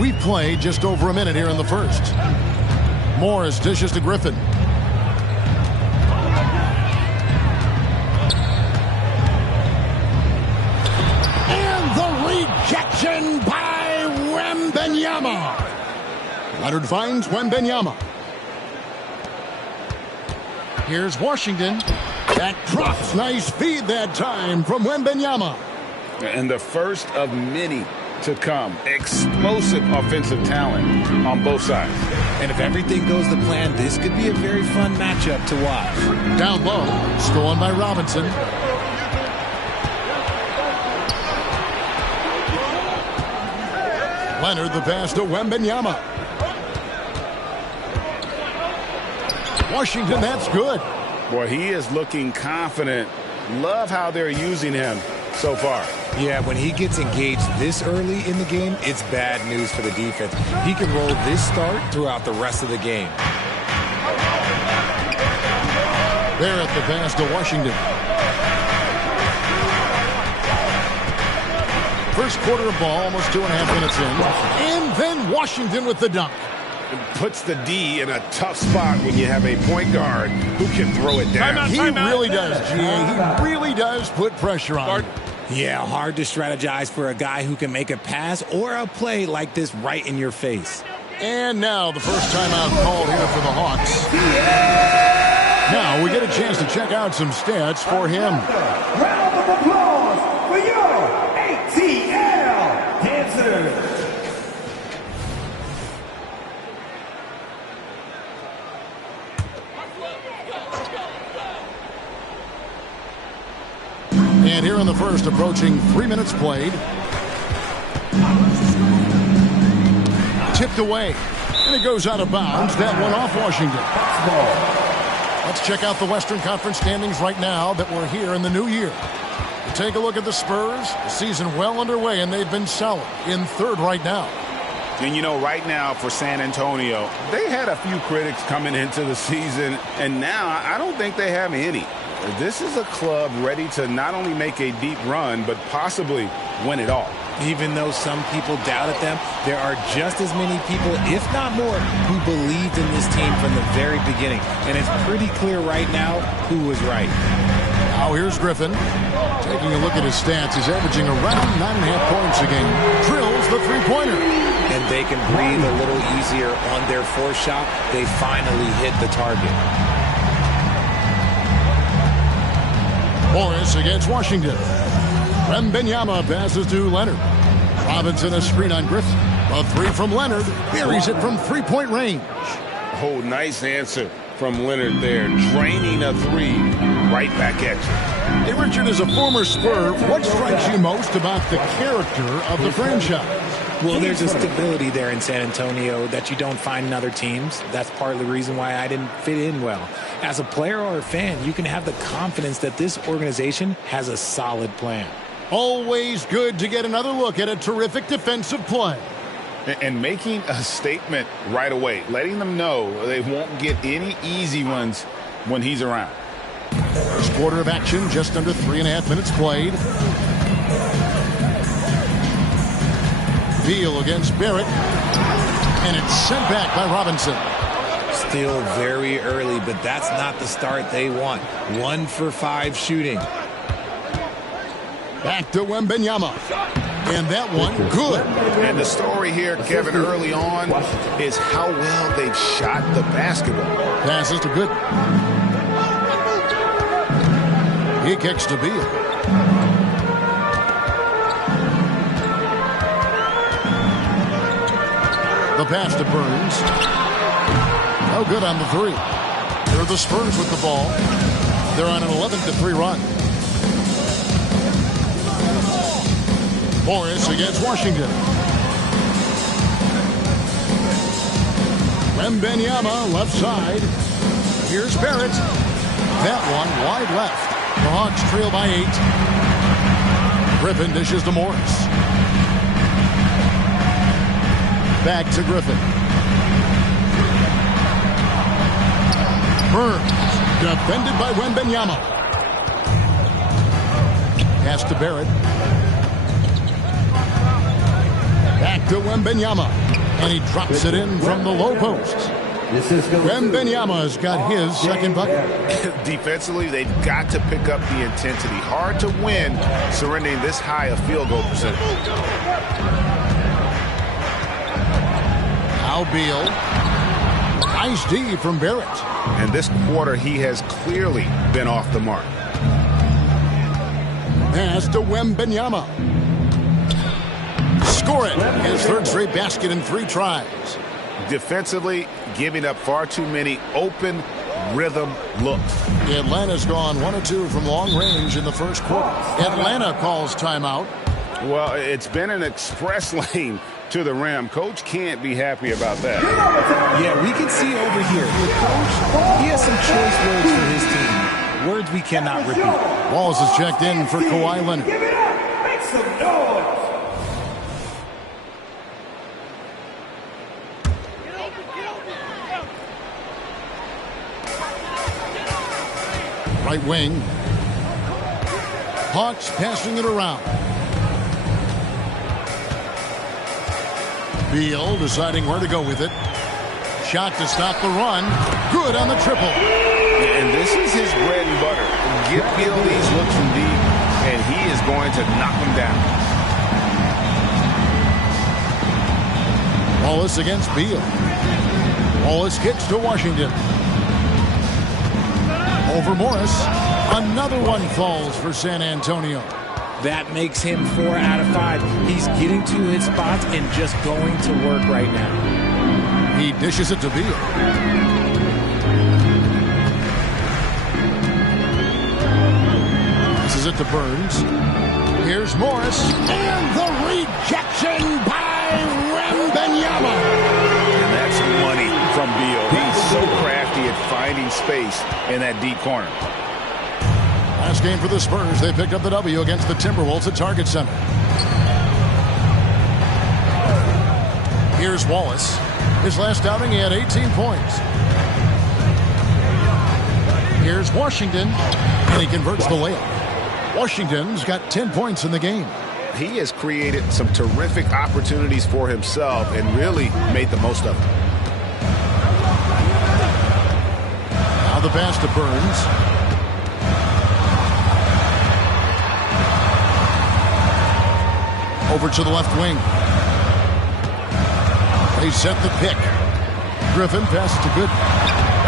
We've played just over a minute here in the first. Morris dishes to Griffin. Rejection by Wembanyama. Leonard finds Wembanyama. Here's Washington. That drops. Nice feed that time from Wembanyama. And the first of many to come. Explosive offensive talent on both sides. And if everything goes to plan, this could be a very fun matchup to watch. Down low. Stolen by Robinson. Leonard the pass to Wembanyama. Washington, that's good. Boy, he is looking confident. Love how they're using him so far. Yeah, when he gets engaged this early in the game, it's bad news for the defense. He can roll this start throughout the rest of the game. Barrett the pass to Washington. First quarter of ball, almost 2.5 minutes in. And then Washington with the dunk. It puts the D in a tough spot when you have a point guard who can throw it down. He really does, GA. He really does put pressure on. Yeah, hard to strategize for a guy who can make a pass or a play like this right in your face. And now the first timeout called here for the Hawks. Now we get a chance to check out some stats for him. Round of applause for your ATL Dancers. And here in the first, approaching 3 minutes played. Tipped away. And it goes out of bounds. That one off Washington. Let's check out the Western Conference standings right now that we're here in the new year. You take a look at the Spurs. The season well underway, and they've been solid in third right now. And you know, right now for San Antonio, they had a few critics coming into the season, and now I don't think they have any. This is a club ready to not only make a deep run, but possibly win it all. Even though some people doubted them, there are just as many people, if not more, who believed in this team from the very beginning. And it's pretty clear right now who was right. Now here's Griffin. Taking a look at his stats, he's averaging around 9.5 points a game. Drills the three-pointer. And they can breathe a little easier on their fourth shot. They finally hit the target. Morris against Washington. Wembanyama passes to Leonard. Robinson a screen on Griffin. A three from Leonard. Buries it from three-point range. Oh, nice answer from Leonard there. Draining a three. Right back at you. Hey, Richard, as a former Spur, what strikes you most about the character of the franchise? Well, there's a stability there in San Antonio that you don't find in other teams. That's part of the reason why I didn't fit in well. As a player or a fan, you can have the confidence that this organization has a solid plan. Always good to get another look at a terrific defensive play. And making a statement right away, letting them know they won't get any easy ones when he's around. First quarter of action, just under 3.5 minutes played. Beal against Barrett. And it's sent back by Robinson. Still very early, but that's not the start they want. 1 for 5 shooting. Back to Wembanyama. And that one, good. And the story here, Kevin, early on is how well they've shot the basketball. Passes to good. He kicks to Beal. The pass to Burns. No good on the three. Here are the Spurs with the ball. They're on an 11-3 run. Morris against Washington. Wembanyama left side. Here's Barrett. That one wide left. The Hawks trail by 8. Griffin dishes to Morris. Back to Griffin. Burns. Defended by Wembanyama. Pass to Barrett. Back to Wembanyama. And he drops it in from the low post. Wembanyama's got his second bucket. Defensively, they've got to pick up the intensity. Hard to win surrendering this high a field goal percentage. Now Beal. Nice D from Barrett. And this quarter, he has clearly been off the mark. Pass to Wembanyama. Score it. His third straight basket in 3 tries. Defensively, giving up far too many open rhythm looks. Atlanta's gone 1 of 2 from long range in the first quarter. Atlanta calls timeout. Well, it's been an express lane to the rim. Coach can't be happy about that. Yeah, we can see over here. The coach, he has some choice words for his team. Words we cannot repeat. Walls is checked in for Kawhi Leonard. Give it up. Make some noise. Right wing. Hawks passing it around. Beal deciding where to go with it. Shot to stop the run. Good on the triple. And this is his bread and butter. Give Beal these looks from deep, and he is going to knock them down. Wallace against Beal. Wallace kicks to Washington. Over Morris. Another one falls for San Antonio. That makes him 4 out of 5. He's getting to his spots and just going to work right now. He dishes it to Beal. This is it to Burns. Here's Morris. And the rejection by Wembanyama. And that's money from Beal. He's so crafty at finding space in that deep corner. Last game for the Spurs. They picked up the W against the Timberwolves at Target Center. Here's Wallace. His last outing, he had 18 points. Here's Washington, and he converts the layup. Washington's got 10 points in the game. he has created some terrific opportunities for himself and really made the most of them. Now the pass to Burns. Over to the left wing. They set the pick. Griffin passes to Good.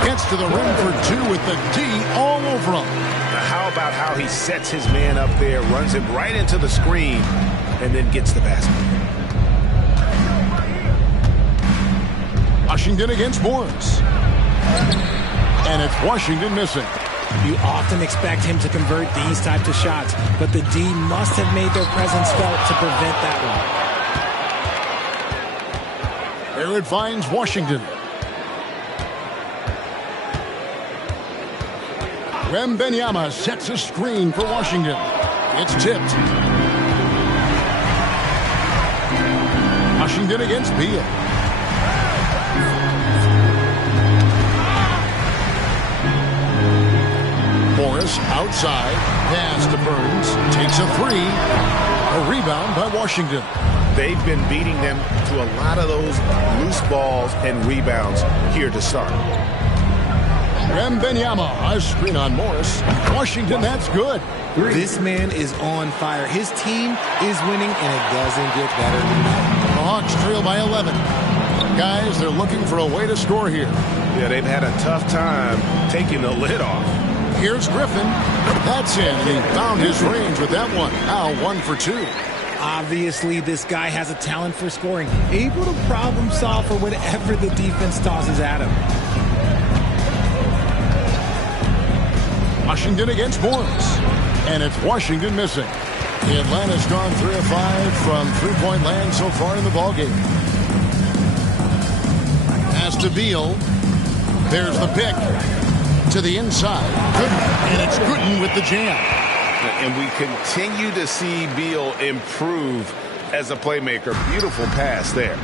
Gets to the rim for two with the D all over him. Now how about how he sets his man up there, runs him right into the screen, and then gets the basket. Washington against Morris. And it's Washington missing. You often expect him to convert these types of shots, but the D must have made their presence felt to prevent that one. There it finds Washington. Wembanyama sets a screen for Washington. It's tipped. Washington against Beal. Morris outside. Pass to Burns. Takes a three. A rebound by Washington. They've been beating them to a lot of those loose balls and rebounds here to start. Wembanyama, a screen on Morris. Washington, that's good. This man is on fire. His team is winning, and it doesn't get better than that. The Hawks trail by 11. Guys, they're looking for a way to score here. Yeah, they've had a tough time taking the lid off. Here's Griffin. That's in, and he found his range with that one. Now 1 for 2. Obviously, this guy has a talent for scoring. Able to problem solve for whatever the defense tosses at him. Washington against Morris. And it's Washington missing. Atlanta's gone 3 of 5 from three-point land so far in the ballgame. Pass to Beal. There's the pick. To the inside. Gooden. And it's Gooden with the jam. And we continue to see Beal improve as a playmaker. Beautiful pass there.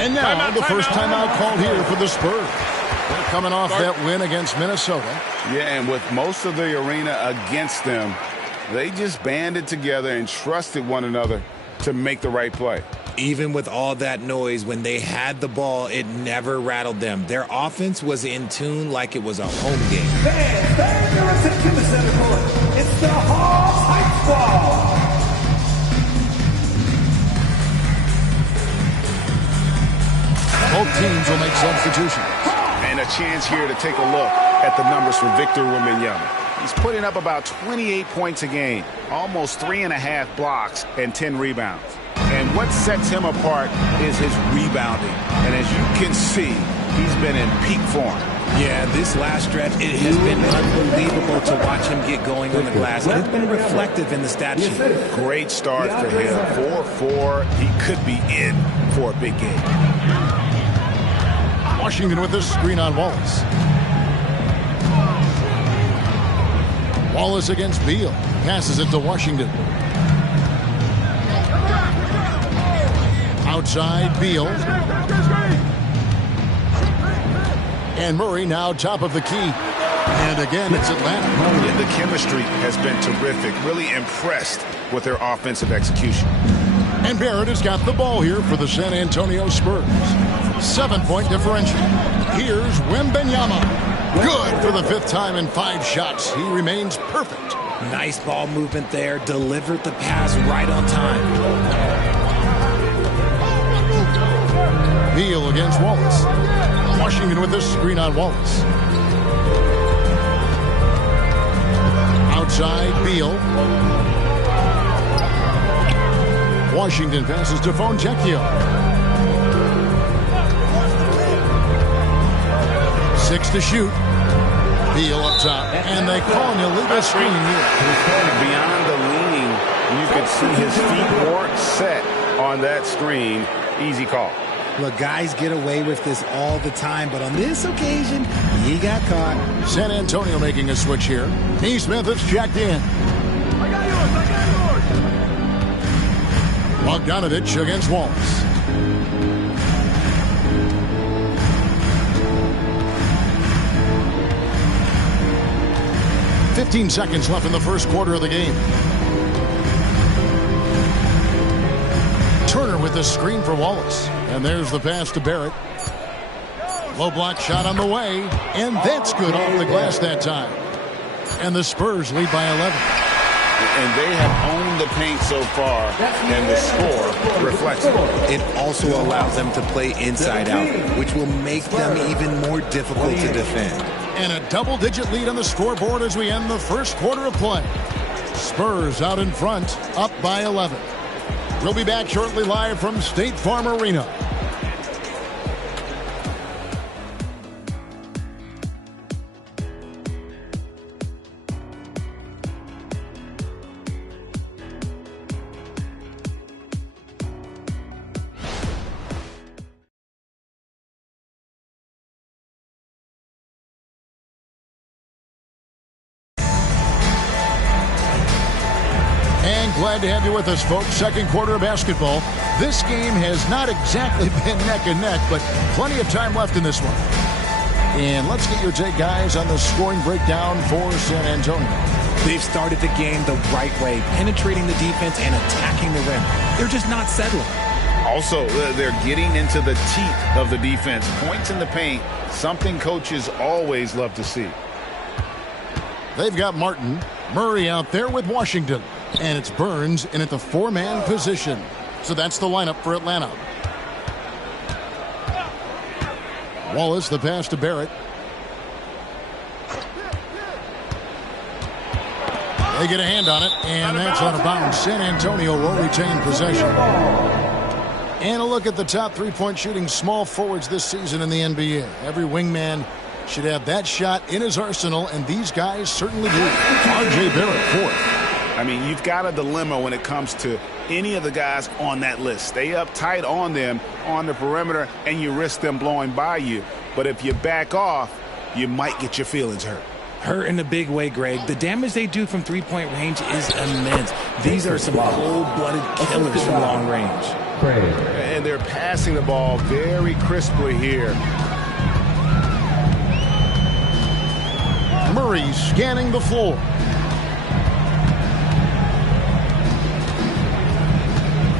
And now the first timeout called here for the Spurs. They're coming off that win against Minnesota. Yeah, and with most of the arena against them, they just banded together and trusted one another to make the right play. Even with all that noise, when they had the ball, it never rattled them. Their offense was in tune like it was a home game. Fans, turn your attention to center court. It's the Hawks Heights Ball. Both teams will make substitutions. And a chance here to take a look at the numbers for Victor Wembanyama. He's putting up about 28 points a game, almost 3.5 blocks and 10 rebounds. And what sets him apart is his rebounding. And as you can see, he's been in peak form. Yeah, this last stretch, it has been unbelievable to watch him get going on the glass. It's been reflective in the stat sheet. Great start for him. 4-4. He could be in for a big game. Washington with this screen on Wallace. Wallace against Beal. Passes it to Washington. Outside, Beal. And Murray now top of the key. And again, it's Atlanta. And the chemistry has been terrific. Really impressed with their offensive execution. And Barrett has got the ball here for the San Antonio Spurs. 7-point differential. Here's Wembanyama. Good for the 5th time in 5 shots. He remains perfect. Nice ball movement there. Delivered the pass right on time. Beal against Wallace. Washington with this screen on Wallace. Outside, Beal. Washington passes to Fontecchio. 6 to shoot. Beal up top. And they call an illegal screen here. Beyond the leaning, you could see his feet weren't set on that screen. Easy call. Look, guys get away with this all the time, but on this occasion, he got caught. San Antonio making a switch here. Neesmith is checked in. I got yours. Bogdanovich against Wallace. 15 seconds left in the first quarter of the game. Turner with the screen for Wallace. And there's the pass to Barrett. Low block shot on the way. And that's good off the glass that time. And the Spurs lead by 11. And they have owned the paint so far, and the score reflects it. It also allows them to play inside out, which will make them even more difficult to defend. And a double-digit lead on the scoreboard as we end the first quarter of play. Spurs out in front, up by 11. We'll be back shortly live from State Farm Arena. Glad to have you with us, folks. Second quarter of basketball. This game has not exactly been neck and neck, but plenty of time left in this one. And let's get your take, guys, on the scoring breakdown for San Antonio. They've started the game the right way, penetrating the defense and attacking the rim. They're just not settling. Also, they're getting into the teeth of the defense. Points in the paint, something coaches always love to see. They've got Martin, Murray out there with Washington. And it's Burns in at the four-man position. So that's the lineup for Atlanta. Wallace, the pass to Barrett. They get a hand on it, and that's out of bounds. San Antonio will retain possession. And a look at the top three-point shooting small forwards this season in the NBA. Every wingman should have that shot in his arsenal, and these guys certainly do. R.J. Barrett, fourth. I mean, you've got a dilemma when it comes to any of the guys on that list. Stay up tight on them on the perimeter, and you risk them blowing by you. But if you back off, you might get your feelings hurt. Hurt in a big way, Greg. The damage they do from three-point range is immense. These are some cold-blooded killers from long range. And they're passing the ball very crisply here. Murray scanning the floor.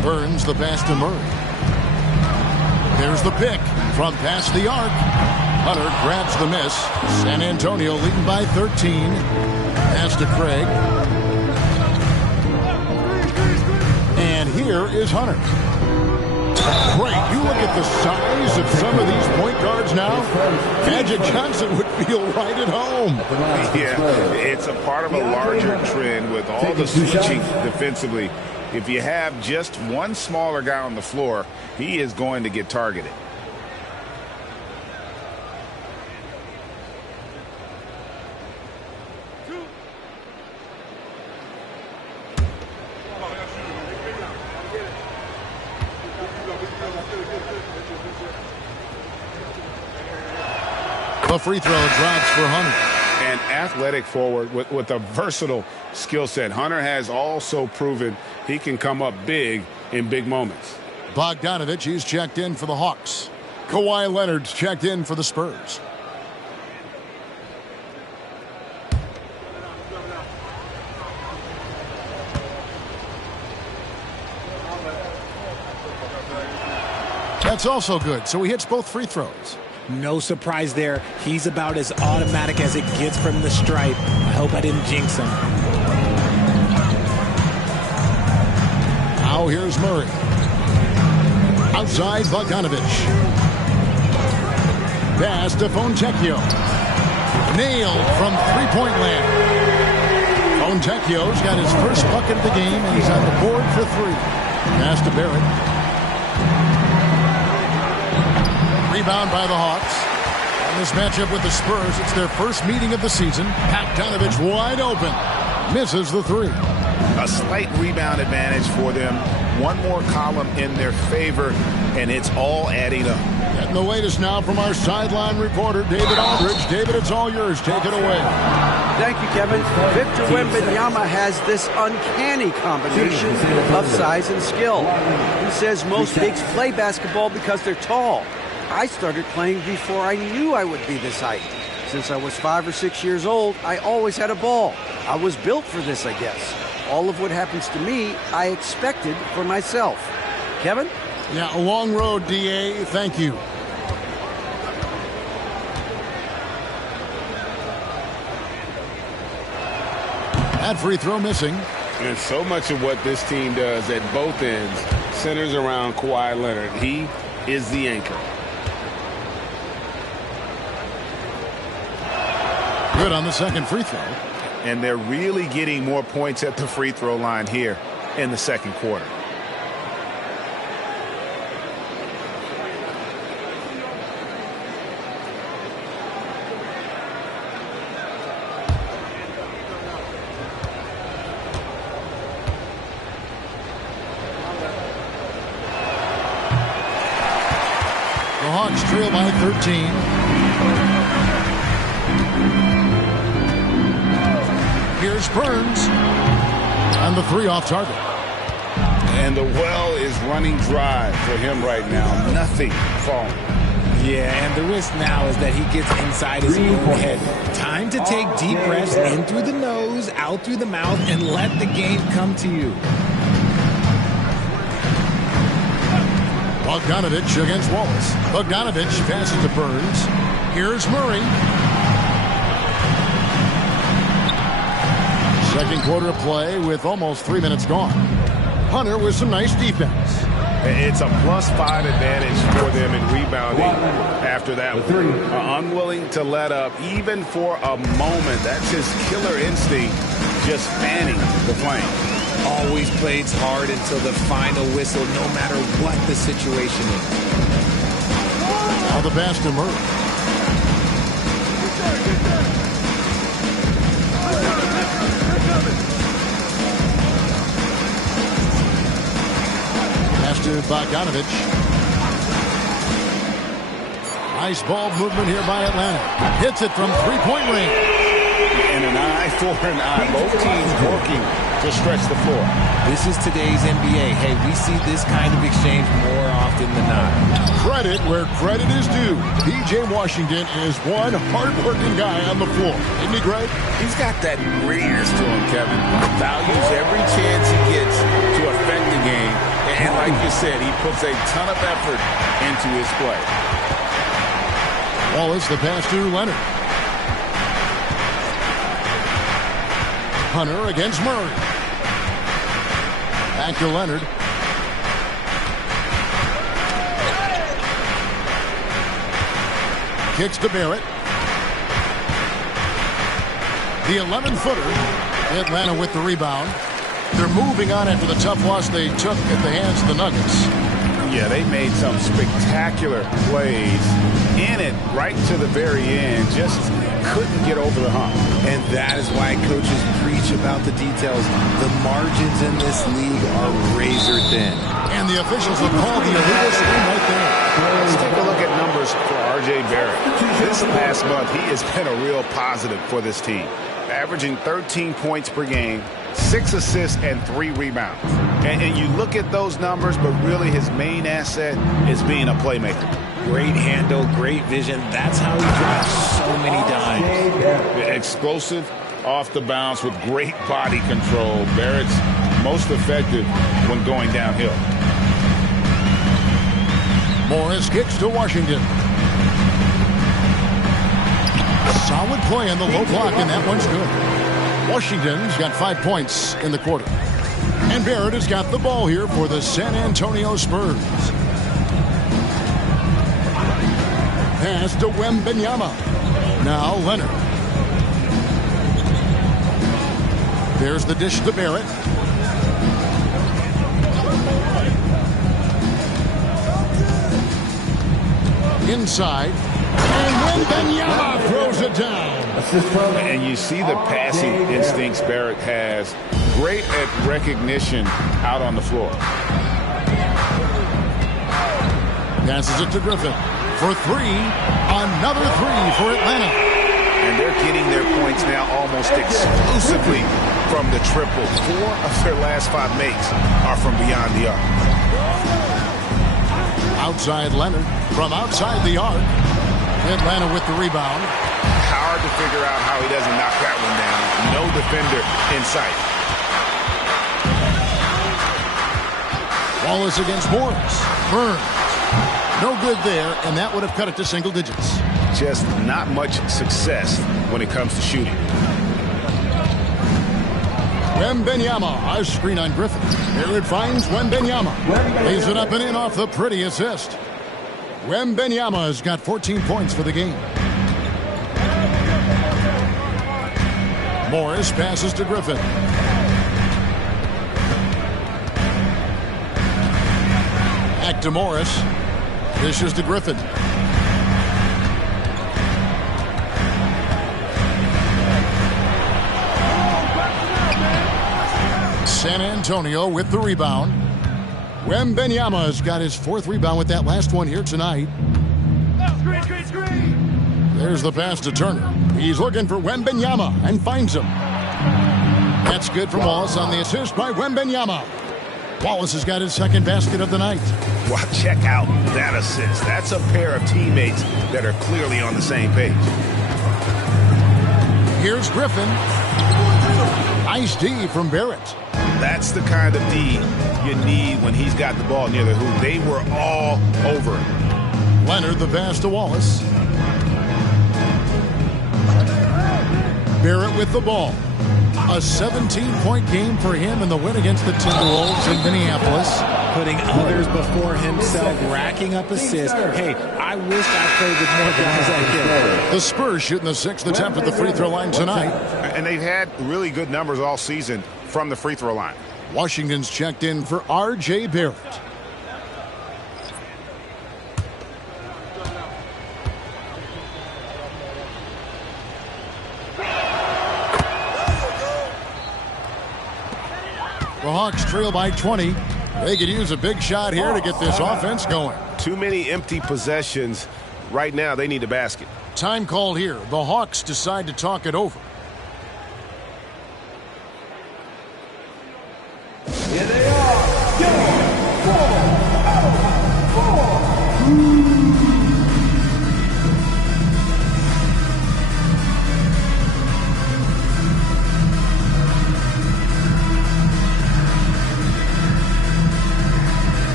Burns the pass to Murray. There's the pick from past the arc. Hunter grabs the miss. San Antonio leading by 13. Pass to Craig. And here is Hunter. Great. You look at the size of some of these point guards now. Magic Johnson would feel right at home. Yeah, it's a part of a larger trend with all the switching defensively. If you have just one smaller guy on the floor, he is going to get targeted. The free throw drops for Hunter. An athletic forward with a versatile skill set. Hunter has also proven he can come up big in big moments. Bogdanovich, he's checked in for the Hawks. Kawhi Leonard's checked in for the Spurs. That's also good, so he hits both free throws. No surprise there. He's about as automatic as it gets from the stripe. I hope I didn't jinx him. Now here's Murray. Outside Bogdanovich. Pass to Fontecchio. Nailed from three-point land. Fontecchio's got his first bucket of the game, and he's on the board for three. Pass to Barrett. Rebound by the Hawks. On this matchup with the Spurs, it's their first meeting of the season. Bogdanovich wide open. Misses the three. A slight rebound advantage for them. One more column in their favor, and it's all adding up. Getting the latest now from our sideline reporter, David Aldridge. David, it's all yours. Take it away. Thank you, Kevin. Victor Wembanyama has this uncanny combination of size and skill. He says most bigs play basketball because they're tall. I started playing before I knew I would be this height. Since I was 5 or 6 years old, I always had a ball. I was built for this, I guess. All of what happens to me, I expected for myself. Kevin? Yeah, a long road, D.A. Thank you. That free throw missing. And so much of what this team does at both ends centers around Kawhi Leonard. He is the anchor. Good on the second free throw. And they're really getting more points at the free throw line here in the second quarter. The Hawks trail by 13. Here's Burns. And the three off target. And the well is running dry for him right now. Nothing falling. Yeah, and the risk now is that he gets inside his own head. Time to take deep breaths in through the nose, out through the mouth, and let the game come to you. Bogdanovich against Wallace. Bogdanovich passes to Burns. Here's Murray. Second quarter play with almost 3 minutes gone. Hunter with some nice defense. It's a +5 advantage for them in rebounding after that. Unwilling to let up even for a moment. That's his killer instinct, just fanning the flame. Always plays hard until the final whistle, no matter what the situation is. Now the pass to Murray. Pass to Bogdanovich. Nice ball movement here by Atlanta. Hits it from three-point range. And an eye for an eye. Both teams working to stretch the floor. This is today's NBA. Hey, we see this kind of exchange more often than not. Credit where credit is due. P.J. Washington is one hard-working guy on the floor. Isn't he, Greg? He's got that grittiness to him, Kevin. Values every chance he gets to affect the game. And like you said, he puts a ton of effort into his play. Wallace, the pass to Leonard. Hunter against Murray. Back to Leonard. Kicks to Barrett. The 11-footer. Atlanta with the rebound. They're moving on after the tough loss they took at the hands of the Nuggets. Yeah, they made some spectacular plays in it right to the very end. Just couldn't get over the hump. And that is why coaches preach about the details. The margins in this league are razor thin. And the officials have called the illegal screen right there. Let's take a look at numbers for R.J. Barrett. This past month, he has been a real positive for this team. Averaging 13 points per game, 6 assists, and 3 rebounds. And you look at those numbers, but really his main asset is being a playmaker. Great handle, great vision. That's how he drops so many dimes. Explosive off the bounce with great body control. Barrett's most effective when going downhill. Morris kicks to Washington. Solid play on the low block, and that one's good. Washington's got 5 points in the quarter. And Barrett has got the ball here for the San Antonio Spurs. Pass to Wembanyama. Now Leonard. There's the dish to Barrett. Inside. And Wembanyama throws it down. And you see the passing instincts Barrett has. Great at recognition out on the floor. Passes it to Griffin. For 3. Another 3 for Atlanta. And they're getting their points now almost exclusively from the triple. 4 of their last 5 makes are from beyond the arc. Outside Leonard. From outside the arc. Atlanta with the rebound. Hard to figure out how he doesn't knock that one down. No no defender in sight. Wallace against Morris. Burns. No good there, and that would have cut it to single digits. Just not much success when it comes to shooting. Wembanyama, a screen on Griffin. Here it finds Wembanyama. Lays it up and in off the pretty assist. Wembanyama has got 14 points for the game. Morris passes to Griffin. Back to Morris. Dishes to Griffin. San Antonio with the rebound. Wembanyama has got his 4th rebound with that last one here tonight. There's the pass to Turner. He's looking for Wembanyama and finds him. That's good from Wallace on the assist by Wembanyama. Wallace has got his 2nd basket of the night. Wow, check out that assist. That's a pair of teammates that are clearly on the same page. Here's Griffin. Nice D from Barrett. That's the kind of D you need when he's got the ball near the hoop. They were all over him. Leonard the pass to Wallace. Barrett with the ball. A 17-point game for him in the win against the Timberwolves in Minneapolis. Putting others before himself, racking up assists. Hey, I wish I played with more guys like him. The Spurs shooting the 6th attempt at the free throw line tonight. And they've had really good numbers all season from the free throw line. Washington's checked in for R.J. Barrett. The Hawks trail by 20. They could use a big shot here to get this offense going. Too many empty possessions. Right now, they need a basket. Time called here. The Hawks decide to talk it over. Here they are. Your 4 out of 4.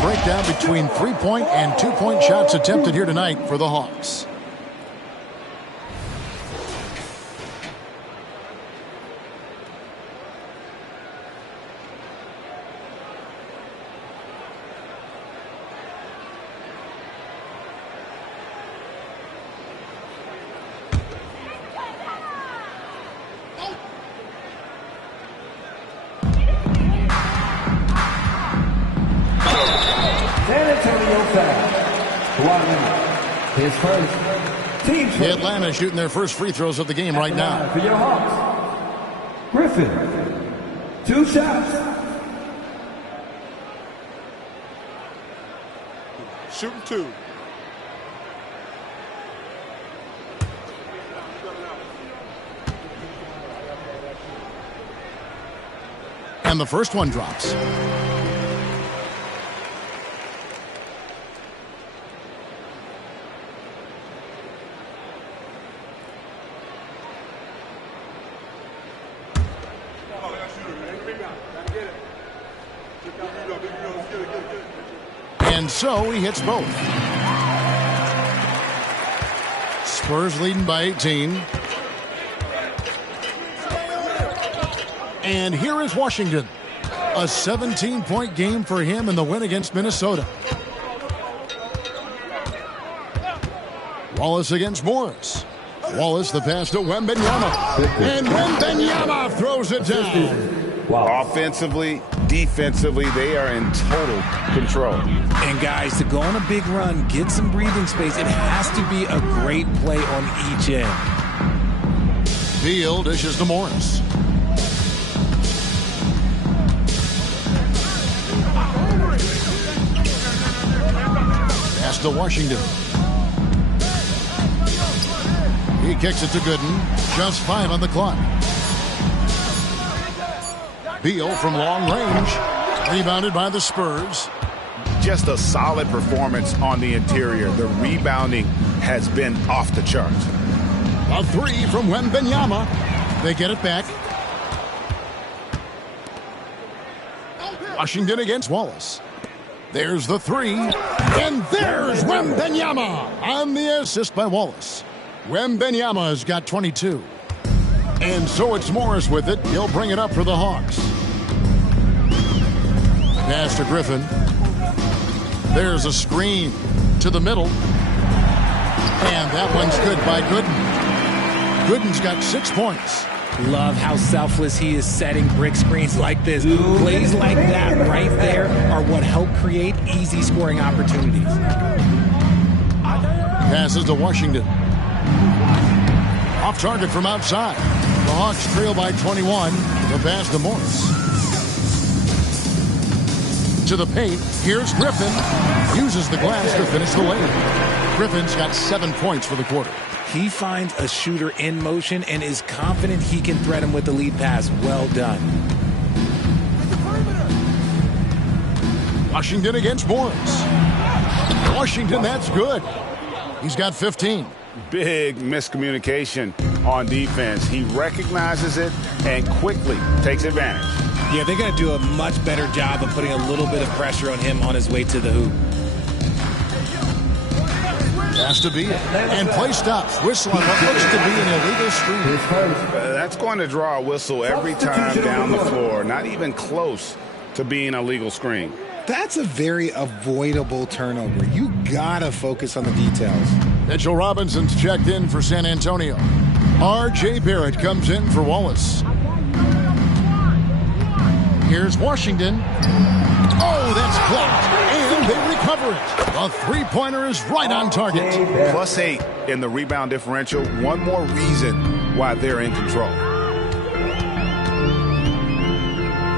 Breakdown between 3-point and 2-point shots attempted here tonight for the Hawks. His first. Team first. Atlanta shooting their first free throws of the game right now. For your Hawks. Griffin. 2 shots. Shooting 2. And the first one drops. And so he hits both. Spurs leading by 18. And here is Washington. A 17-point game for him in the win against Minnesota. Wallace against Morris. Wallace the pass to Wembanyama. And Wembanyama throws it down. Offensively, defensively, they are in total control. And guys, to go on a big run, get some breathing space, it has to be a great play on each end. Beal dishes to Morris. Pass to Washington. He kicks it to Gooden. Just 5 on the clock. Beal from long range. Rebounded by the Spurs. Just a solid performance on the interior. The rebounding has been off the charts. A 3 from Wembanyama. They get it back. Washington against Wallace. There's the 3. And there's Wembanyama on the assist by Wallace. Wembanyama has got 22. And so it's Morris with it. He'll bring it up for the Hawks. Pass to Griffin. There's a screen to the middle. And that one's good by Gooden. Gooden's got 6 points. Love how selfless he is setting brick screens like this. Plays like that right there are what help create easy scoring opportunities. Passes to Washington. Off target from outside. The Hawks trail by 21. The pass to Morris. To the paint. Here's Griffin. Uses the glass to finish the layup. Griffin's got 7 points for the quarter. He finds a shooter in motion and is confident he can thread him with the lead pass. Well done. Washington against Morris. Washington, that's good. He's got 15. Big miscommunication on defense. He recognizes it and quickly takes advantage. Yeah, they're going to do a much better job of putting a little bit of pressure on him on his way to the hoop. Has to be it. And play stops. Whistle on what looks to be an illegal screen. That's going to draw a whistle every time down the floor. Not even close to being a legal screen. That's a very avoidable turnover. You got to focus on the details. Mitchell Robinson's checked in for San Antonio. R.J. Barrett comes in for Wallace. Here's Washington. Oh, that's blocked. And they recover it. A three-pointer is right on target. +8 in the rebound differential. One more reason why they're in control.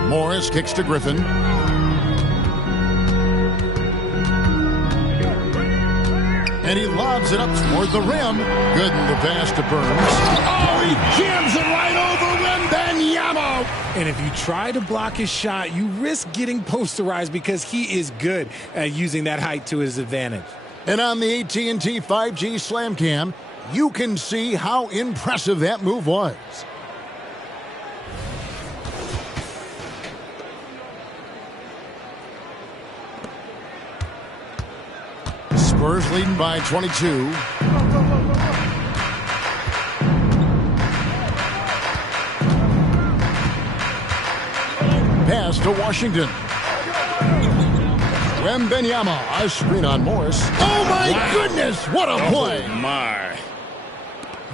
Morris kicks to Griffin. And he lobs it up toward the rim. Gooden the pass to Burns. Oh, he jams it right over Wembanyama. And if you try to block his shot, you risk getting posterized because he is good at using that height to his advantage. And on the AT&T 5G Slam Cam, you can see how impressive that move was. Spurs leading by 22. Pass to Washington. Wembanyama, a screen on Morris. Oh my goodness, what a play! Oh my.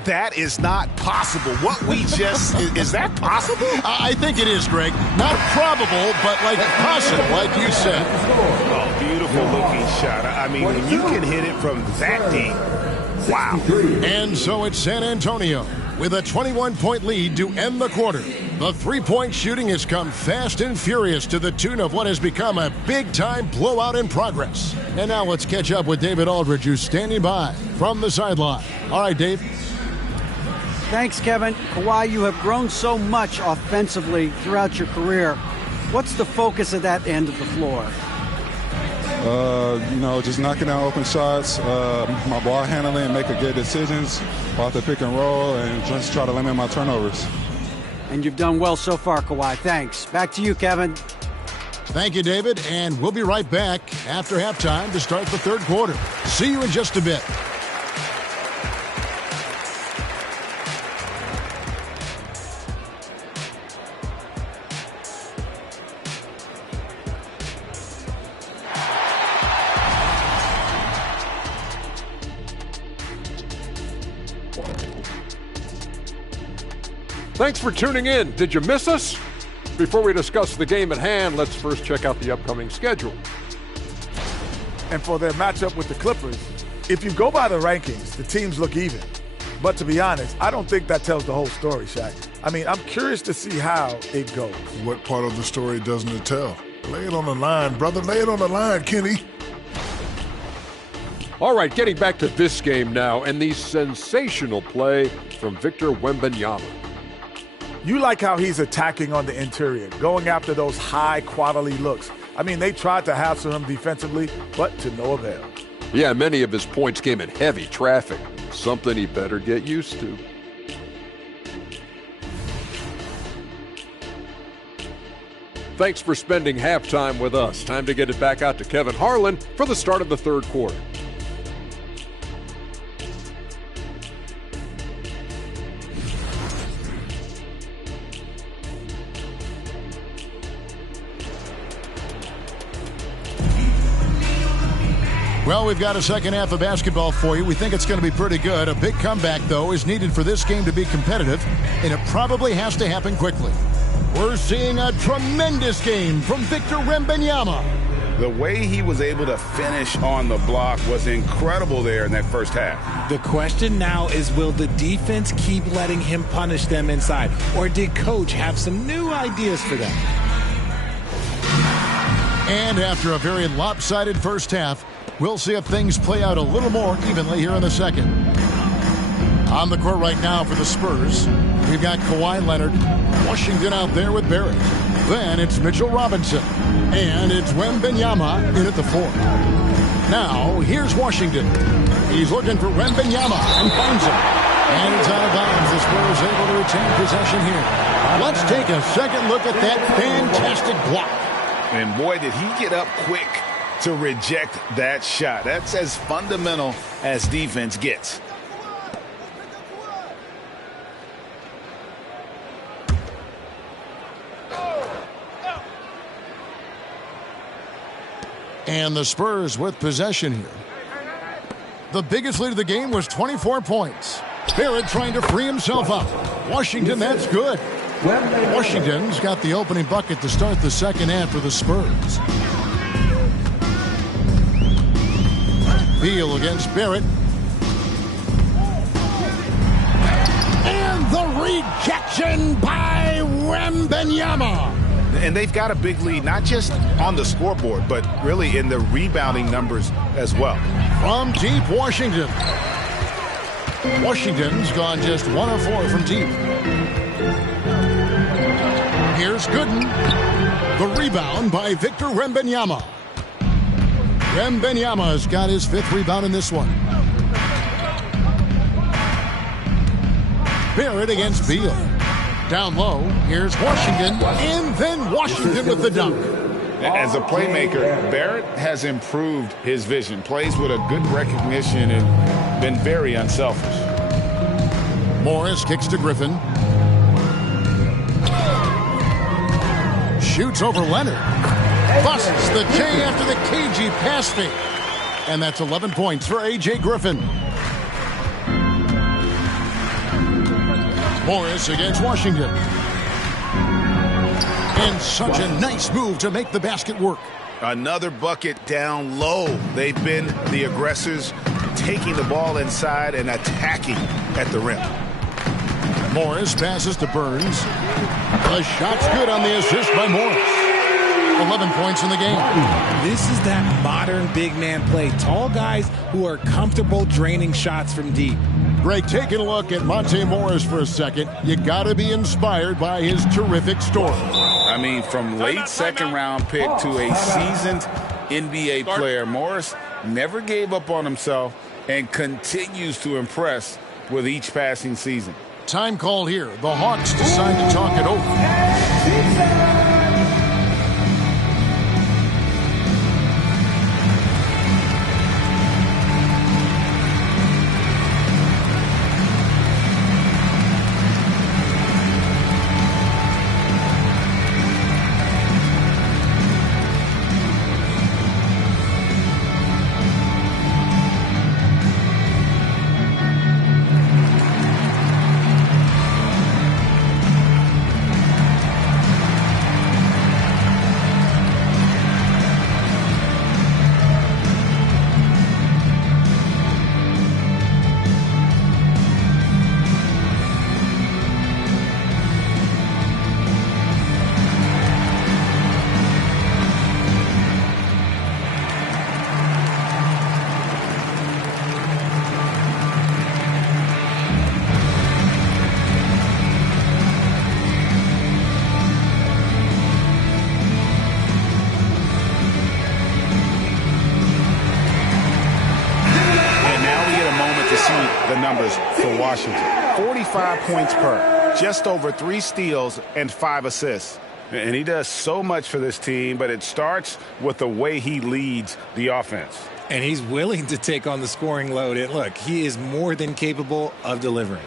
That is not possible. What we just, is that possible? I think it is, Greg. Not probable, but like possible, like you said. Oh, beautiful looking shot. I mean, when you can hit it from that deep, wow. And so it's San Antonio with a 21-point lead to end the quarter. The three-point shooting has come fast and furious to the tune of what has become a big-time blowout in progress. And now let's catch up with David Aldridge, who's standing by from the sideline. All right, Dave. Thanks, Kevin. Kawhi, you have grown so much offensively throughout your career. What's the focus of that end of the floor? Just knocking down open shots, my ball handling, making good decisions off the pick and roll, and just try to limit my turnovers. And you've done well so far, Kawhi. Thanks. Back to you, Kevin. Thank you, David. And we'll be right back after halftime to start the third quarter. See you in just a bit. Thanks for tuning in. Did you miss us? Before we discuss the game at hand, let's first check out the upcoming schedule. And for their matchup with the Clippers, if you go by the rankings, the teams look even. But to be honest, I don't think that tells the whole story, Shaq. I mean, I'm curious to see how it goes. What part of the story doesn't it tell? Lay it on the line, brother. Lay it on the line, Kenny. All right, getting back to this game now and the sensational play from Victor Wembanyama. You like how he's attacking on the interior, going after those high-quality looks. I mean, they tried to hassle him defensively, but to no avail. Yeah, many of his points came in heavy traffic, something he better get used to. Thanks for spending halftime with us. Time to get it back out to Kevin Harlan for the start of the third quarter. Well, we've got a second half of basketball for you. We think it's going to be pretty good. A big comeback, though, is needed for this game to be competitive, and it probably has to happen quickly. We're seeing a tremendous game from Victor Wembanyama. The way he was able to finish on the block was incredible there in that first half. The question now is, will the defense keep letting him punish them inside? Or did Coach have some new ideas for them? And after a very lopsided first half, we'll see if things play out a little more evenly here in the second. On the court right now for the Spurs, we've got Kawhi Leonard, Washington out there with Barrett. Then it's Mitchell Robinson, and it's Wembanyama in at the 4. Now, here's Washington. He's looking for Wembanyama and finds him. And it's out of bounds. The Spurs able to retain possession here. Let's take a second look at that fantastic block. And boy, did he get up quick to reject that shot. That's as fundamental as defense gets. And the Spurs with possession here. The biggest lead of the game was 24 points. Barrett trying to free himself up. Washington, that's good. Washington's got the opening bucket to start the second half for the Spurs. Beal against Barrett. And the rejection by Wembanyama. And they've got a big lead, not just on the scoreboard, but really in the rebounding numbers as well. From deep, Washington. Washington's gone just 1 of 4 from deep. Here's Gooden. The rebound by Victor Wembanyama. Wembanyama's got his 5th rebound in this one. Barrett against Beal. Down low, here's Washington, and then Washington with the dunk. As a playmaker, Barrett has improved his vision. Plays with a good recognition and been very unselfish. Morris kicks to Griffin. Shoots over Leonard. Busts the J after the cagey pass fake. And that's 11 points for A.J. Griffin. Morris against Washington. And such a nice move to make the basket work. Another bucket down low. They've been the aggressors, taking the ball inside and attacking at the rim. Morris passes to Burns. The shot's good on the assist by Morris. 11 points in the game. This is that modern big man play. Tall guys who are comfortable draining shots from deep. Greg, taking a look at Monte Morris for a second, you got to be inspired by his terrific story. I mean, from late second round pick to a seasoned NBA player, Morris never gave up on himself and continues to impress with each passing season. Time called here. The Hawks decide to talk it over. numbers for Washington. 45 points per, just over 3 steals and 5 assists. And he does so much for this team, but it starts with the way he leads the offense. And he's willing to take on the scoring load. And look, he is more than capable of delivering.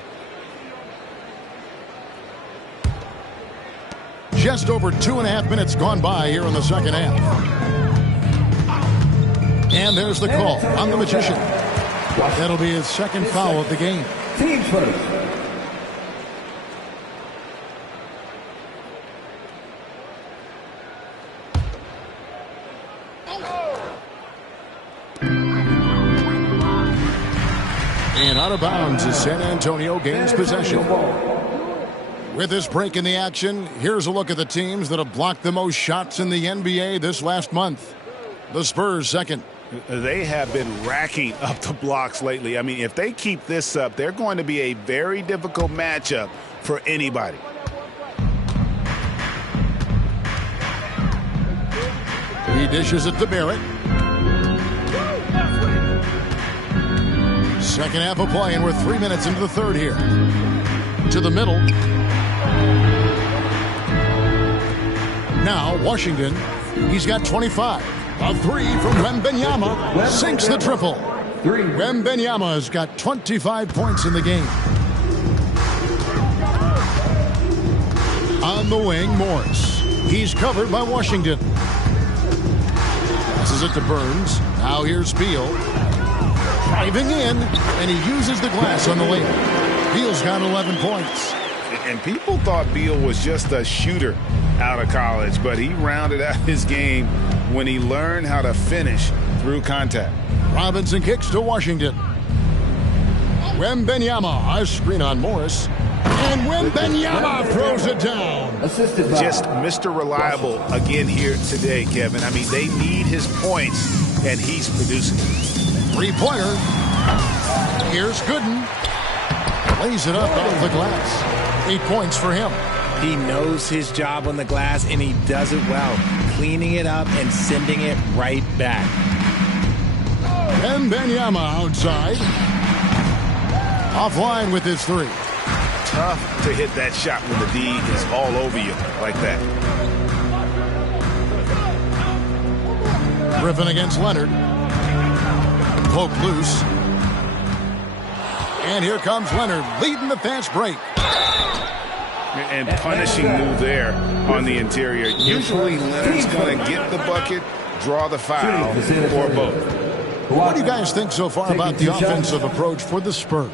Just over 2.5 minutes gone by here in the second half. And there's the call on the Magician. That'll be his second foul of the game. Team first. And out of bounds as San Antonio gains possession. With this break in the action, here's a look at the teams that have blocked the most shots in the NBA this last month. The Spurs second. They have been racking up the blocks lately. I mean, if they keep this up, they're going to be a very difficult matchup for anybody. He dishes it to Barrett. Second half of play, and we're 3 minutes into the third here. To the middle. Now, Washington, he's got 25. A three from Wembanyama sinks the triple. Wembanyama has got 25 points in the game. On the wing, Morris. He's covered by Washington. Passes it to Burns. Now here's Beal. Driving in, and he uses the glass on the layup. Beal's got 11 points. And people thought Beal was just a shooter out of college, but he rounded out his game when he learned how to finish through contact. Robinson kicks to Washington. Wembanyama, a screen on Morris. And Wembanyama throws it down. Just Mr. Reliable again here today, Kevin. I mean, they need his points, and he's producing. Three-pointer. Here's Gooden. Lays it up off the glass. 8 points for him. He knows his job on the glass, and he does it well, cleaning it up and sending it right back. Wembanyama outside. Offline with his three. Tough to hit that shot when the D is all over you like that. Griffin against Leonard. Poke loose. And here comes Leonard leading the fast break. And punishing move there on the interior. Usually Leonard's going to get the bucket, draw the foul, or both. What do you guys think so far about the offensive approach for the Spurs?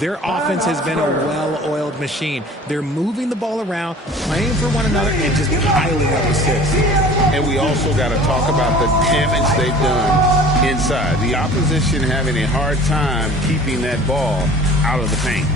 Their offense has been a well-oiled machine. They're moving the ball around, playing for one another, and just piling up assists. And we also got to talk about the damage they've done inside. The opposition having a hard time keeping that ball out of the paint.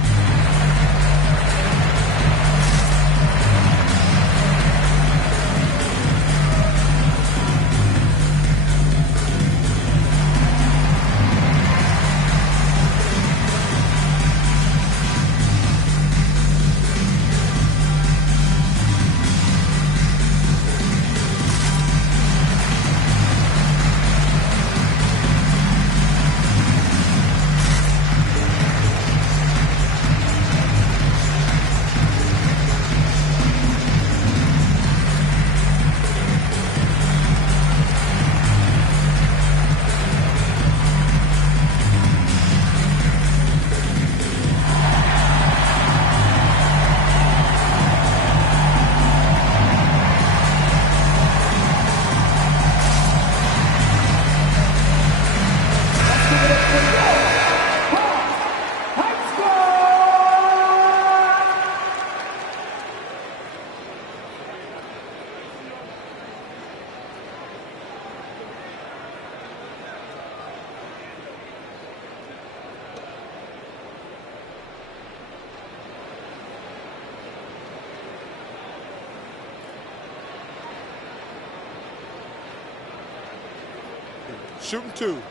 Shooting two.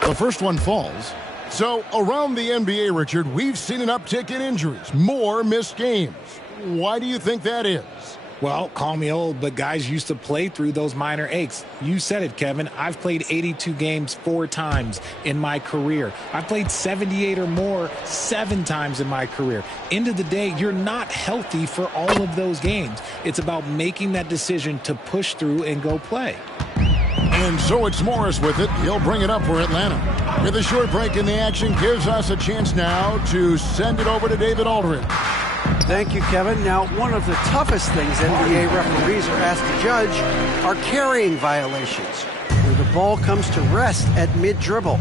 The first one falls. So, around the NBA, Richard, we've seen an uptick in injuries, more missed games. Why do you think that is? Well, call me old, but guys used to play through those minor aches. You said it, Kevin. I've played 82 games 4 times in my career. I've played 78 or more 7 times in my career. End of the day, you're not healthy for all of those games. It's about making that decision to push through and go play. And so it's Morris with it. He'll bring it up for Atlanta. With a short break in the action, gives us a chance now to send it over to David Aldridge. Thank you, Kevin. Now, one of the toughest things NBA referees are asked to judge are carrying violations, where the ball comes to rest at mid-dribble.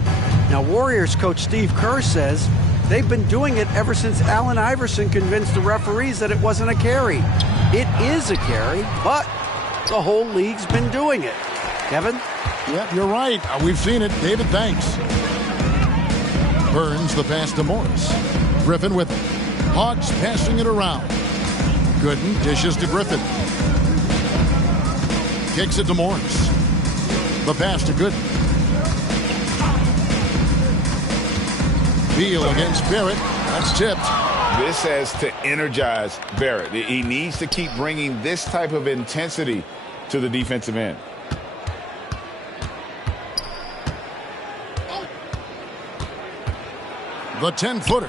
Now, Warriors coach Steve Kerr says they've been doing it ever since Allen Iverson convinced the referees that it wasn't a carry. It is a carry, but the whole league's been doing it. Kevin? Yep, you're right. We've seen it. David, thanks. Burns the pass to Morris. Griffin with it. Hawks passing it around. Gooden dishes to Griffin. Kicks it to Morris. The pass to Gooden. Beal against Barrett. That's tipped. This has to energize Barrett. He needs to keep bringing this type of intensity to the defensive end. The 10-footer.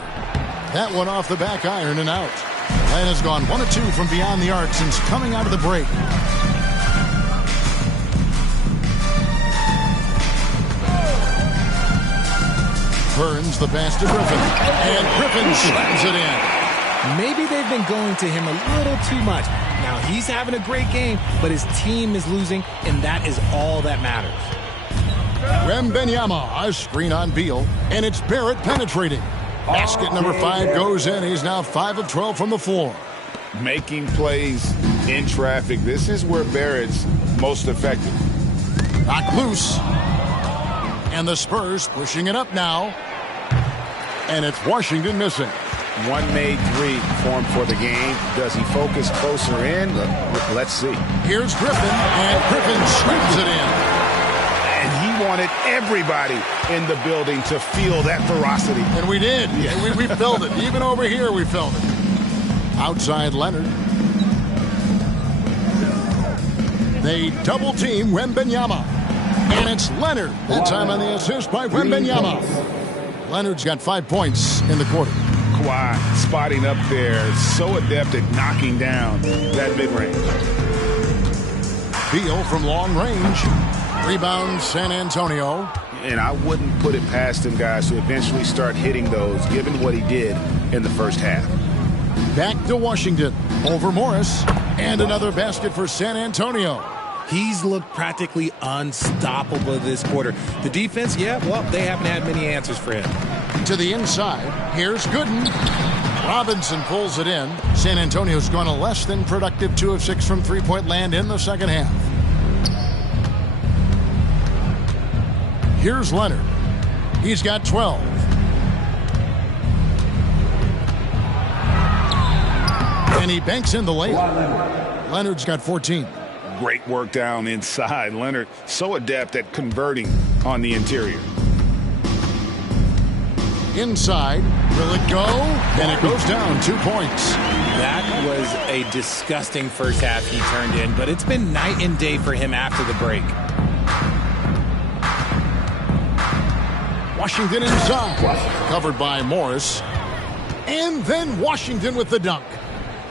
That one off the back iron and out. Atlanta's gone 1 of 2 from beyond the arc since coming out of the break. Burns the pass to Griffin. And Griffin slams it in. Maybe they've been going to him a little too much. Now he's having a great game, but his team is losing, and that is all that matters. Wembanyama, a screen on Beal, and it's Barrett penetrating. Basket number 5 goes in. He's now 5 of 12 from the floor. Making plays in traffic. This is where Barrett's most effective. Knocked loose. And the Spurs pushing it up now. And it's Washington missing. One made 3 formed for the game. Does he focus closer in? Let's see. Here's Griffin, and Griffin screams it in. And he wanted everybody in the building to feel that ferocity. And we did. Yeah. We felt it. Even over here, we felt it. Outside Leonard. They double team Wembanyama. And it's Leonard. That time on the assist by Wembanyama. Leonard's got 5 points in the quarter. Kawhi spotting up there. So adept at knocking down that mid-range. Beal from long range. Rebound San Antonio. And I wouldn't put it past him, guys, to eventually start hitting those, given what he did in the first half. Back to Washington. Over Morris. And another basket for San Antonio. He's looked practically unstoppable this quarter. The defense, yeah, well, they haven't had many answers for him. To the inside. Here's Gooden. Robinson pulls it in. San Antonio's gone a less than productive 2 of 6 from three-point land in the second half. Here's Leonard. He's got 12. And he banks in the layup. Leonard's got 14. Great work down inside. Leonard so adept at converting on the interior. Inside. Will it go? And it goes down 2 points. That was a disgusting first half he turned in, but it's been night and day for him after the break. Washington inside. Covered by Morris. And then Washington with the dunk.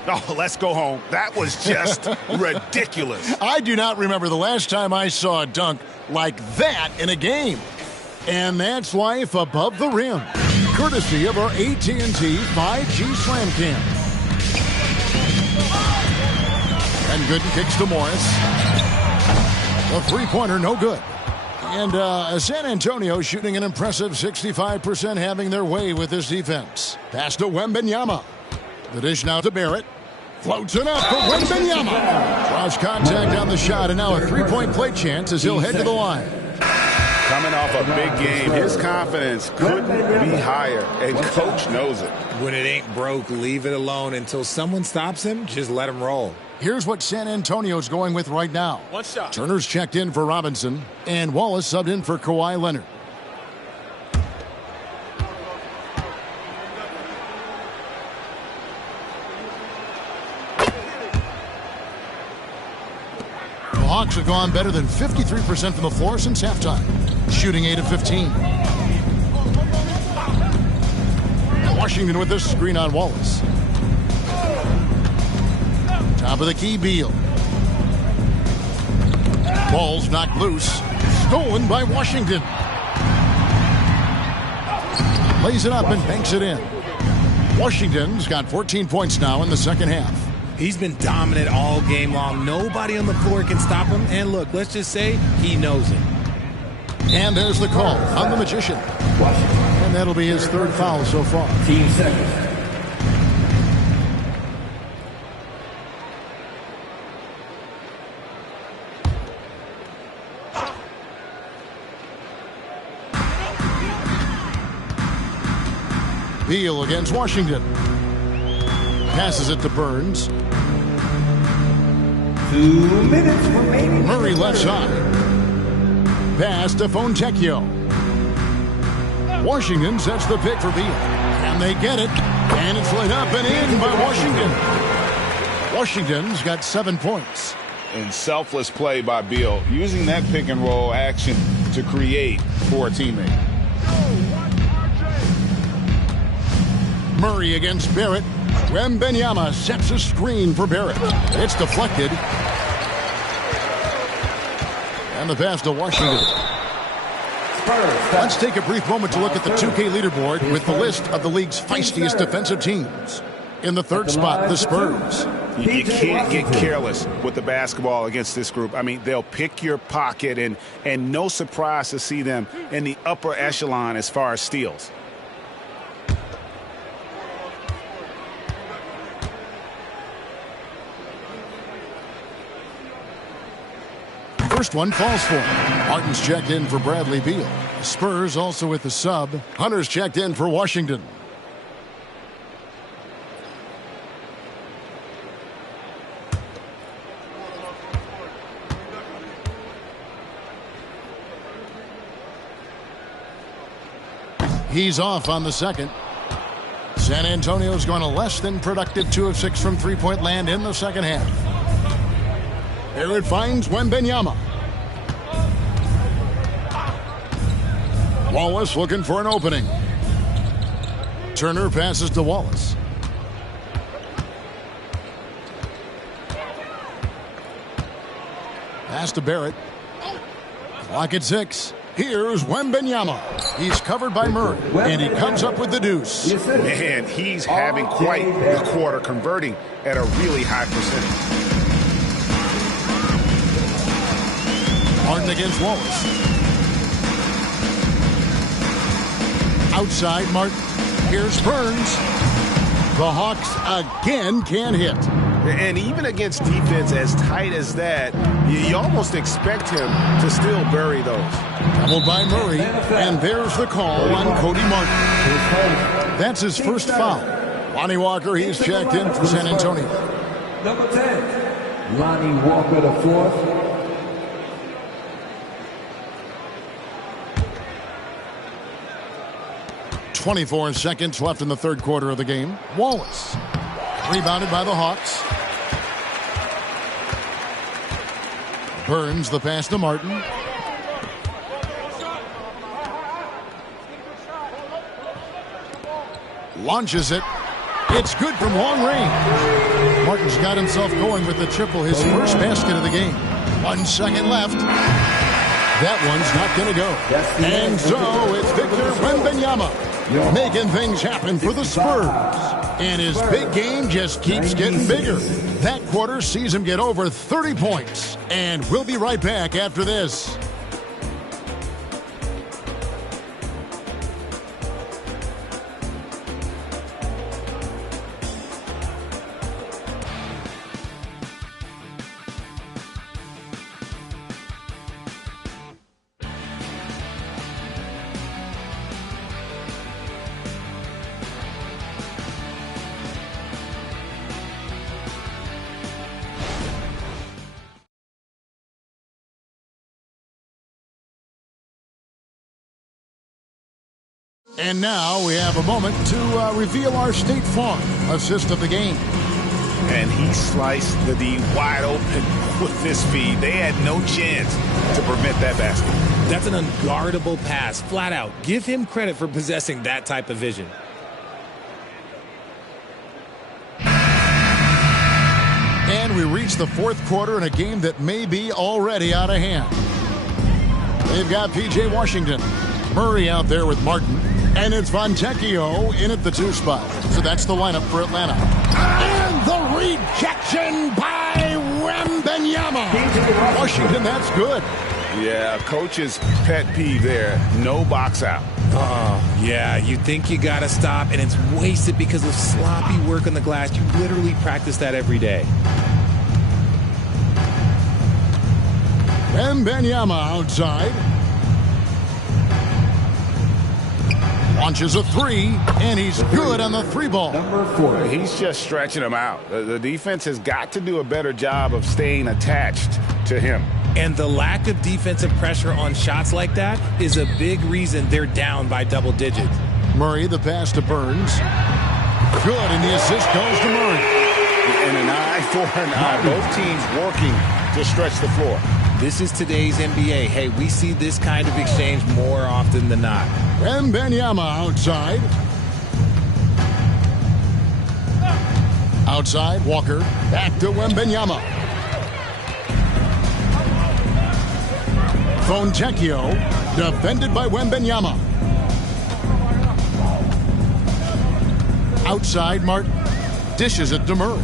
Oh, let's go home. That was just ridiculous. I do not remember the last time I saw a dunk like that in a game. And that's life above the rim. Courtesy of our AT&T 5G Slam Cam. And Gooden kicks to Morris. A three-pointer, no good. And San Antonio shooting an impressive 65%, having their way with this defense. Pass to Wembanyama. The dish now to Barrett. Floats it up for Wembanyama. Draws contact on the shot, and now a three-point play chance as he'll head to the line. Coming off a big game, his confidence couldn't be higher, and coach knows it. When it ain't broke, leave it alone until someone stops him. Just let him roll. Here's what San Antonio's going with right now. One shot. Turner's checked in for Robinson, and Wallace subbed in for Kawhi Leonard. Hawks have gone better than 53% from the floor since halftime, shooting 8 of 15. Washington with this screen on Wallace. Top of the key, Beal. Ball's knocked loose. Stolen by Washington. Lays it up and banks it in. Washington's got 14 points now in the second half. He's been dominant all game long. Nobody on the floor can stop him. And look, let's just say he knows it. And there's the call on the Magician. And that'll be his third foul so far. Team seconds. Beal against Washington. Passes it to Burns. 2 minutes remaining. Murray left side. Pass to Fontecchio. Washington sets the pick for Beal. And they get it. And it's laid up and in by Washington. Washington's got 7 points. And selfless play by Beal, using that pick and roll action to create for a teammate. Murray against Barrett. Wembanyama sets a screen for Barrett. It's deflected. And the pass to Washington. Let's take a brief moment to look at the 2K leaderboard with the list of the league's feistiest defensive teams. In the third spot, the Spurs. You can't get careless with the basketball against this group. I mean, they'll pick your pocket, and no surprise to see them in the upper echelon as far as steals. First one falls for him. Martin's checked in for Bradley Beal. The Spurs also with the sub. Hunter's checked in for Washington. He's off on the second. San Antonio's gone a less than productive 2 of 6 from three-point land in the second half. There it finds Wembanyama. Wallace looking for an opening. Turner passes to Wallace. Pass to Barrett. Clock at 6. Here's Wembanyama. He's covered by Murray, and he comes up with the deuce. Man, he's having quite the quarter, converting at a really high percentage. Martin against Wallace. Outside Martin. Here's Burns. The Hawks again can't hit. And even against defense as tight as that, you almost expect him to still bury those. Doubled by Murray, and there's the call on Cody Martin. That's his first foul. Lonnie Walker, he's checked in for San Antonio. Number 10, Lonnie Walker, the fourth. .24 seconds left in the third quarter of the game. Wallace. Rebounded by the Hawks. Burns the pass to Martin. Launches it. It's good from long range. Martin's got himself going with the triple, his first basket of the game. 1 second left. That one's not going to go. And so it's Victor Wembanyama making things happen for the Spurs. And his big game just keeps getting bigger. That quarter sees him get over 30 points. And we'll be right back after this. And now we have a moment to reveal our State Farm assist of the game. And he sliced the D wide open with this feed. They had no chance to prevent that basket. That's an unguardable pass, flat out. Give him credit for possessing that type of vision. And we reach the fourth quarter in a game that may be already out of hand. They've got P.J. Washington, Murray out there with Martin, and it's Fontecchio in at the 2 spot. So that's the lineup for Atlanta. And the rejection by Wembanyama. Washington, that's good. Yeah, coach's pet peeve there. No box out. Oh, yeah, you think you got to stop, and it's wasted because of sloppy work on the glass. You literally practice that every day. Wembanyama outside. Launches a 3, and he's good on the 3-ball. Number 4. He's just stretching him out. The defense has got to do a better job of staying attached to him. And the lack of defensive pressure on shots like that is a big reason they're down by double digits. Murray, the pass to Burns. Good, and the assist goes to Murray. And an eye for an eye. Both teams working to stretch the floor. This is today's NBA. Hey, we see this kind of exchange more often than not. Wembanyama outside. Outside, Walker. Back to Wembanyama. Fontecchio, defended by Wembanyama. Outside, Martin. Dishes it to Murray.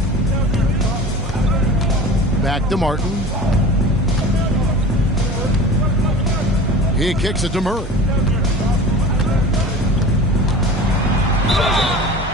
Back to Martin. He kicks it to Murray.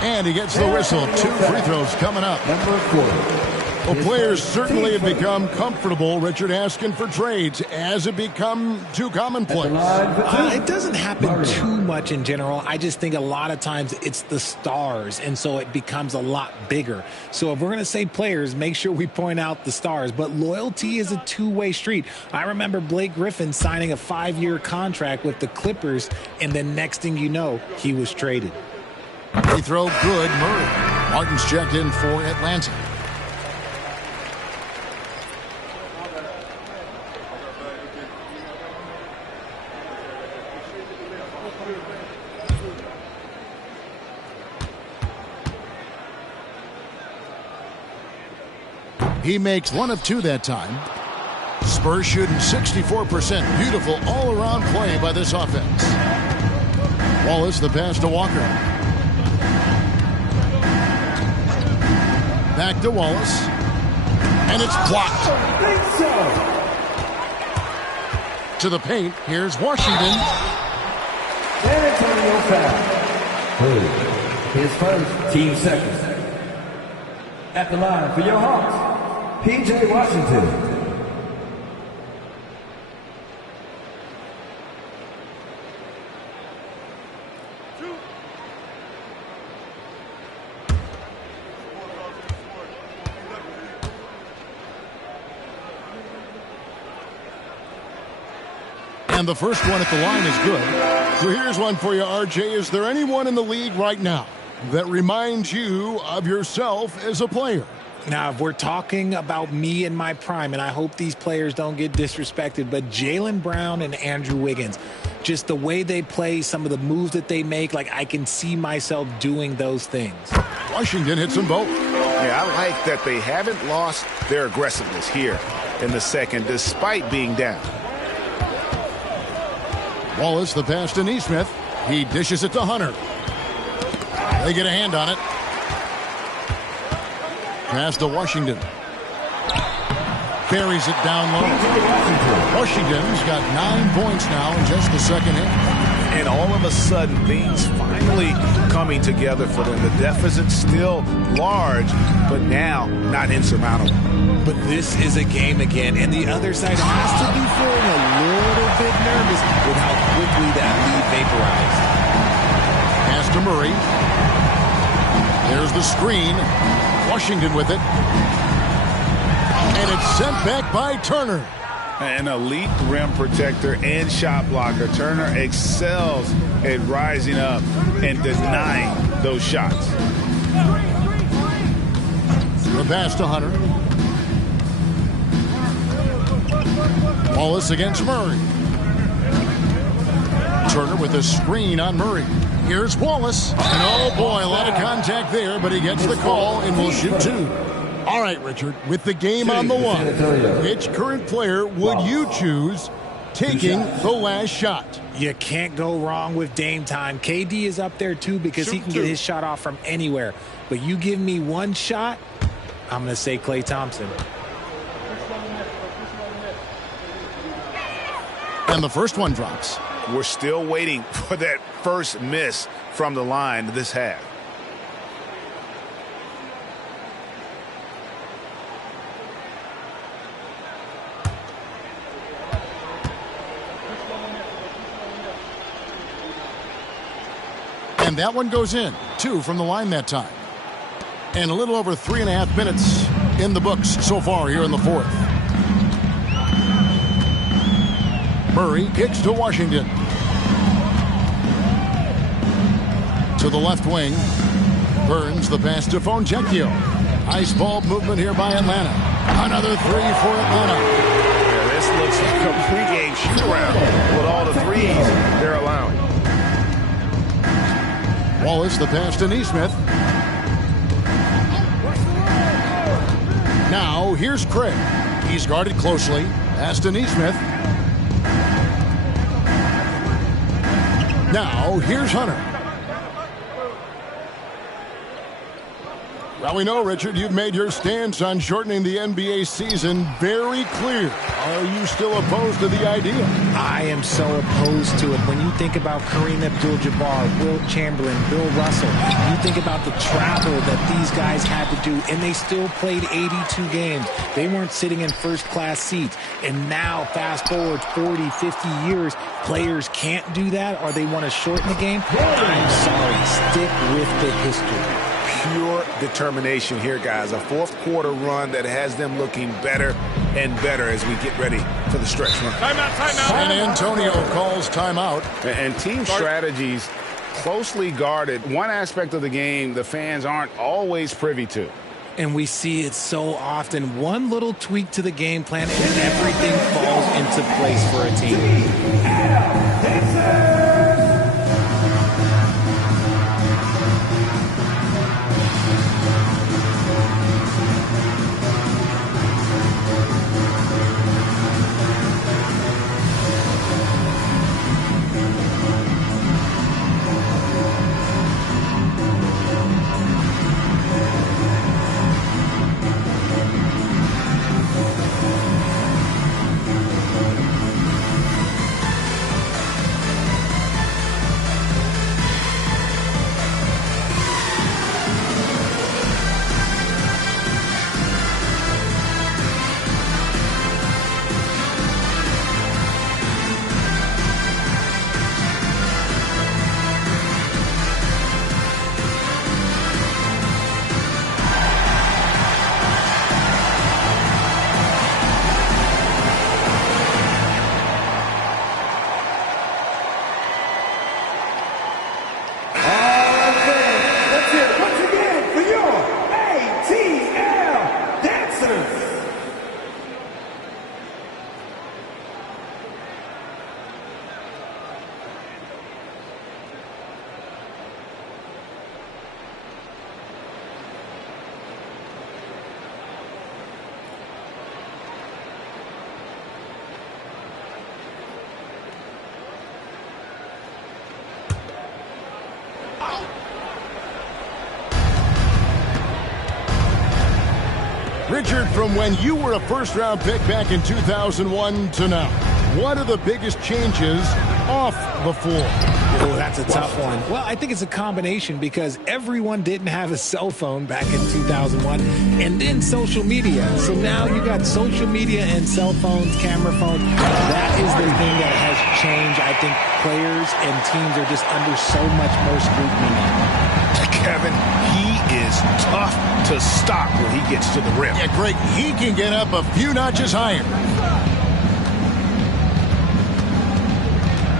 And he gets the whistle. 2 free throws coming up. Number 4. Well, players certainly have become comfortable, Richard, asking for trades. Has it become too commonplace? It doesn't happen too much in general. I just think a lot of times it's the stars, and so it becomes a lot bigger. So if we're going to say players, make sure we point out the stars. But loyalty is a two-way street. I remember Blake Griffin signing a 5-year contract with the Clippers, and the next thing you know, he was traded. Free throw good, Murray. Martin's checked in for Atlanta. He makes 1 of 2 that time. Spurs shooting 64%. Beautiful all-around play by this offense. Wallace, the pass to Walker. Back to Wallace. And it's blocked. To the paint. Here's Washington. San Antonio foul. His first, team second. At the line for your Hawks, P.J. Washington. And the first one at the line is good. So here's one for you, RJ. Is there anyone in the league right now that reminds you of yourself as a player? Now, if we're talking about me in my prime, and I hope these players don't get disrespected, but Jaylen Brown and Andrew Wiggins, just the way they play, some of the moves that they make, like I can see myself doing those things. Washington hits them both. Yeah, I like that they haven't lost their aggressiveness here in the second, despite being down. Wallace, the pass to Nesmith. He dishes it to Hunter. They get a hand on it. Pass to Washington. Carries it down low. Washington's got 9 points now in just the second half. And all of a sudden, things finally coming together for them. The deficit's still large, but now not insurmountable. But this is a game again, and the other side has to be feeling a little bit nervous with how quickly that lead vaporized. Pass to Murray. There's the screen. Washington with it. And it's sent back by Turner. An elite rim protector and shot blocker. Turner excels at rising up and denying those shots. The pass to Hunter. Wallace against Murray. Turner with a screen on Murray. Here's Wallace. And oh boy, a lot of contact there, but he gets the call and will shoot 2. All right, Richard, with the game on the line, which current player would you choose taking the last shot? You can't go wrong with Dame time. KD is up there too because he can get his shot off from anywhere. But you give me one shot, I'm going to say Klay Thompson. And the first one drops. We're still waiting for that first miss from the line this half. And that one goes in. 2 from the line that time. And a little over 3.5 minutes in the books so far here in the fourth. Murray kicks to Washington. To the left wing. Burns the pass to Foncecchio. Ice ball movement here by Atlanta. Another 3 for Atlanta. Yeah, this looks like a pregame shoot-around with all the threes they're allowing. Wallace the pass to Nesmith. Now here's Craig. He's guarded closely. Pass to Nesmith. Now here's Hunter. Well, we know, Richard, you've made your stance on shortening the NBA season very clear. Are you still opposed to the idea? I am so opposed to it. When you think about Kareem Abdul-Jabbar, Wilt Chamberlain, Bill Russell, you think about the travel that these guys had to do, and they still played 82 games. They weren't sitting in first-class seats. And now, fast forward 40, 50 years, players can't do that, or they want to shorten the game. I'm sorry. Stick with the history. Pure determination here, guys. A fourth quarter run that has them looking better and better as we get ready for the stretch run. Timeout. San Antonio calls timeout. And team strategies closely guarded. One aspect of the game the fans aren't always privy to. And we see it so often. One little tweak to the game plan and everything falls into place for a team. Richard, from when you were a first-round pick back in 2001 to now, what are the biggest changes off the floor? Oh, that's a tough one. Well, I think it's a combination because everyone didn't have a cell phone back in 2001 and then social media. So now you got social media and cell phones, camera phones. That is the thing that has changed. I think players and teams are just under so much more scrutiny now. Kevin, he is tough to stop when he gets to the rim. Yeah, Greg, he can get up a few notches higher.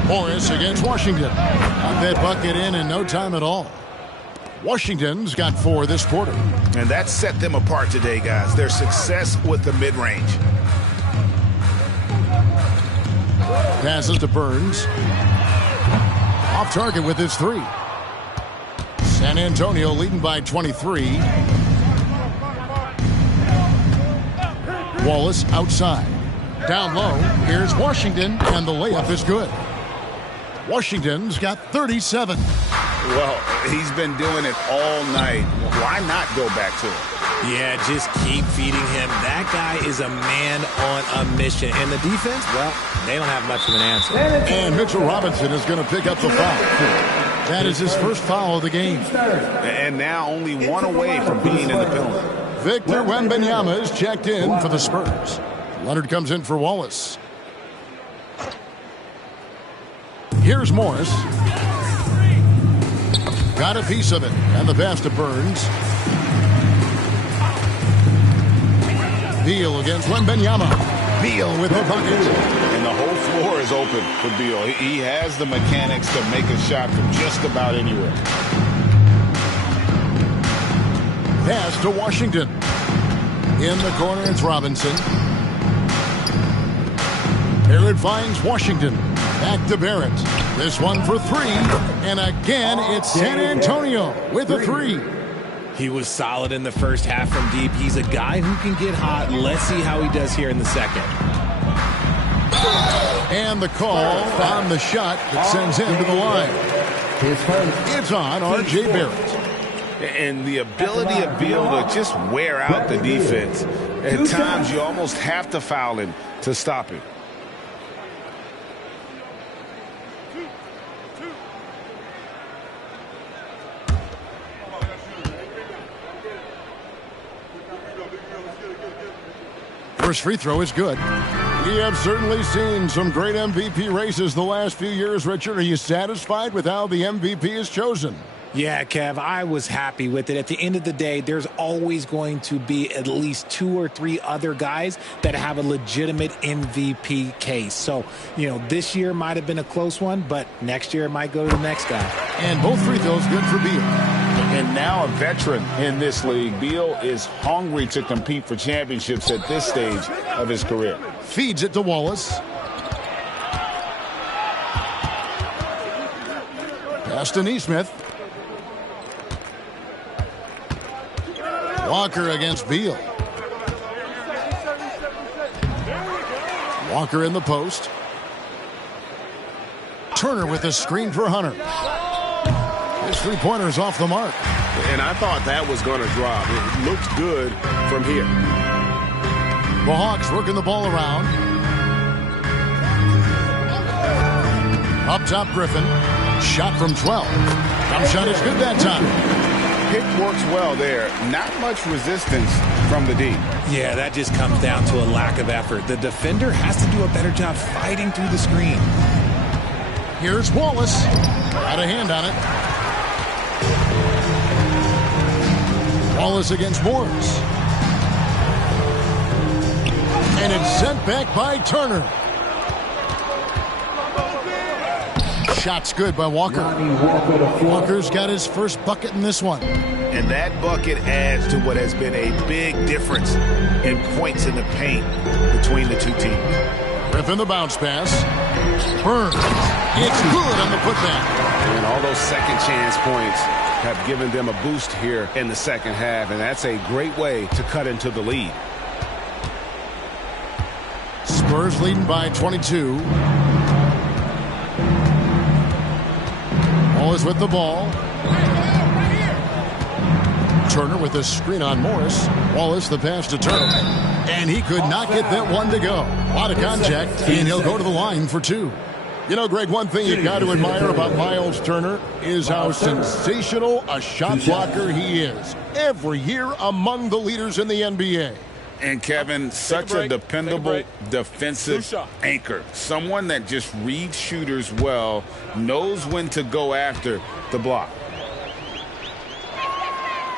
Morris against Washington. Got that bucket in no time at all. Washington's got 4 this quarter. And that set them apart today, guys. Their success with the mid-range. Passes to Burns. Off target with his 3. San Antonio leading by 23. Wallace outside. Down low. Here's Washington, and the layup is good. Washington's got 37. Well, he's been doing it all night. Why not go back to it? Yeah, just keep feeding him. That guy is a man on a mission. And the defense, well, they don't have much of an answer. And Mitchell Robinson is going to pick up the foul. That is his first foul of the game. And now only 1 away from being in the penalty. Victor Wembanyama is checked in for the Spurs. Leonard comes in for Wallace. Here's Morris. Got a piece of it. And the pass to Burns. Beal against Wembanyama. Beal with the bucket. And the whole floor is open for Beal. He has the mechanics to make a shot from just about anywhere. Pass to Washington. In the corner, it's Robinson. Barrett finds Washington. Back to Barrett. This one for 3. And again, it's San Antonio with a 3. He was solid in the first half from deep. He's a guy who can get hot. Let's see how he does here in the second. And the call on the shot that sends him to the line. It's on R.J. Barrett. And the ability of Beal to just wear out the defense. At times, you almost have to foul him to stop it. First free throw is good. We have certainly seen some great MVP races the last few years, Richard. Are you satisfied with how the MVP is chosen? Yeah, Kev, I was happy with it. At the end of the day, there's always going to be at least 2 or 3 other guys that have a legitimate MVP case. So, this year might have been a close one, but next year it might go to the next guy. And both free throws good for Beal. And now a veteran in this league, Beal is hungry to compete for championships at this stage of his career. Feeds it to Wallace. Pass to Nesmith. Walker against Beal. Walker in the post. Turner with a screen for Hunter. His 3-pointer's off the mark. And I thought that was going to drop. It looked good from here. The Hawks working the ball around. Up top, Griffin. Shot from 12. Jump shot is good that time. Pick works well there. Not much resistance from the D. Yeah, that just comes down to a lack of effort. The defender has to do a better job fighting through the screen. Here's Wallace. Got a hand on it. Wallace against Morris. And it's sent back by Turner. Shot's good by Walker. Walker's got his first bucket in this one. And that bucket adds to what has been a big difference in points in the paint between the two teams. Griffin the bounce pass. Burns. It's good on the putback. And all those second chance points have given them a boost here in the second half, and that's a great way to cut into the lead. Spurs leading by 22. Wallace with the ball. Turner with a screen on Morris. Wallace the pass to Turner. And he could not get that one to go. A lot of contact, and he'll go to the line for 2. Greg, one thing you've got to admire about Miles Turner is how sensational a shot blocker he is. Every year among the leaders in the NBA. And, Kevin, such a dependable defensive anchor. Someone that just reads shooters well, knows when to go after the block.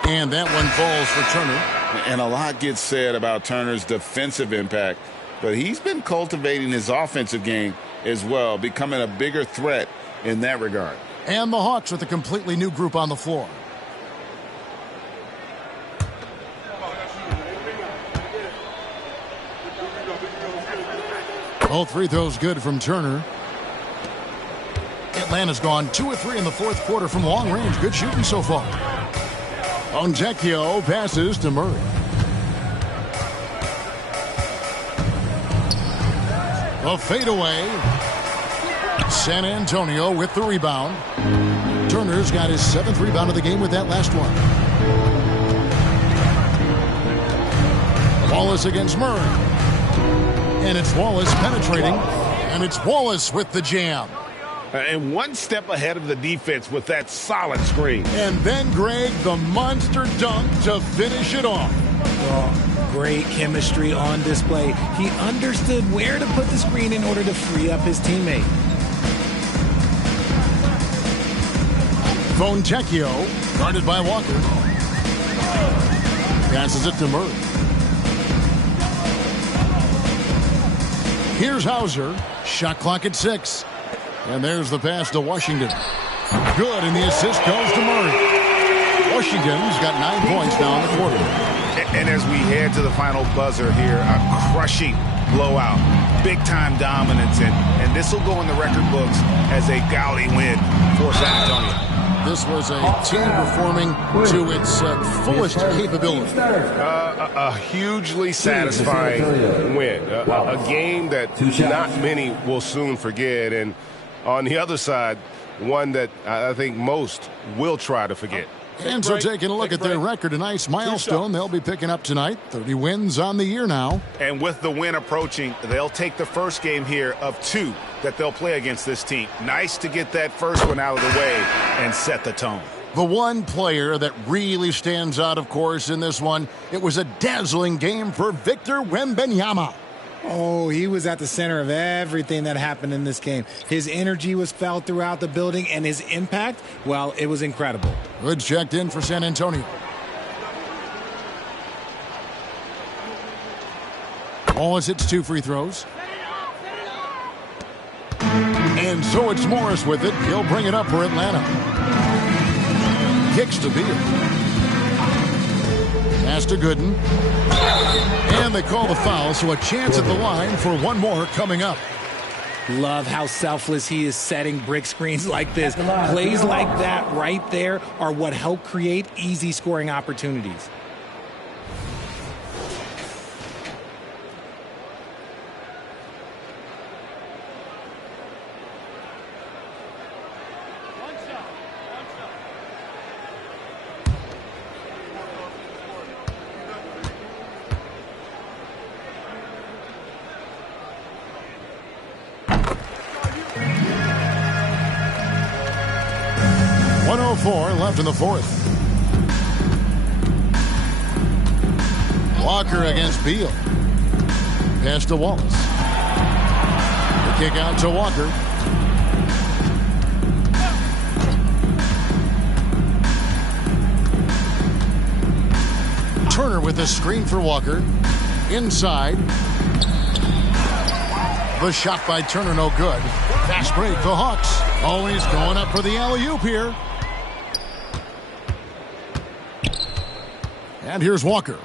And that one falls for Turner. And a lot gets said about Turner's defensive impact, but he's been cultivating his offensive game as well, becoming a bigger threat in that regard. And the Hawks with a completely new group on the floor. Both free throws good from Turner. Atlanta's gone 2 of 3 in the fourth quarter from long range. Good shooting so far. Fontecchio passes to Murray. A fadeaway. San Antonio with the rebound. Turner's got his 7th rebound of the game with that last one. Wallace against Murray. And it's Wallace penetrating. And it's Wallace with the jam. And one step ahead of the defense with that solid screen. And then, Greg, the monster dunk to finish it off. Oh, great chemistry on display. He understood where to put the screen in order to free up his teammate. Fontecchio, guarded by Walker. Passes it to Murray. Here's Hauser. Shot clock at 6. And there's the pass to Washington. Good, and the assist goes to Murray. Washington's got 9 points now in the quarter. And as we head to the final buzzer here, a crushing blowout. Big-time dominance, and this will go in the record books as a gaudy win for San Antonio. This was a team performing to its fullest capability. A hugely satisfying win. A game that not many will soon forget. And on the other side, one that I think most will try to forget. And so taking a look at their record, a nice milestone they'll be picking up tonight. 30 wins on the year now. And with the win approaching, they'll take the first game here of 2 that they'll play against this team. Nice to get that first one out of the way and set the tone. The one player that really stands out, of course, in this one, it was a dazzling game for Victor Wembanyama. Oh, he was at the center of everything that happened in this game. His energy was felt throughout the building, and his impact, well, it was incredible. Good checked in for San Antonio. Wallace hits 2 free throws. And so it's Morris with it. He'll bring it up for Atlanta. Kicks to Beal. Pass to Gooden. And they call the foul, so a chance at the line for one more coming up. Love how selfless he is setting brick screens like this. Plays like that right there are what help create easy scoring opportunities. Left in the fourth. Walker against Beal. Pass to Wallace. The kick out to Walker. Turner with a screen for Walker. Inside. The shot by Turner, no good. Fast break, the Hawks. Always going up for the alley-oop here. And here's Walker.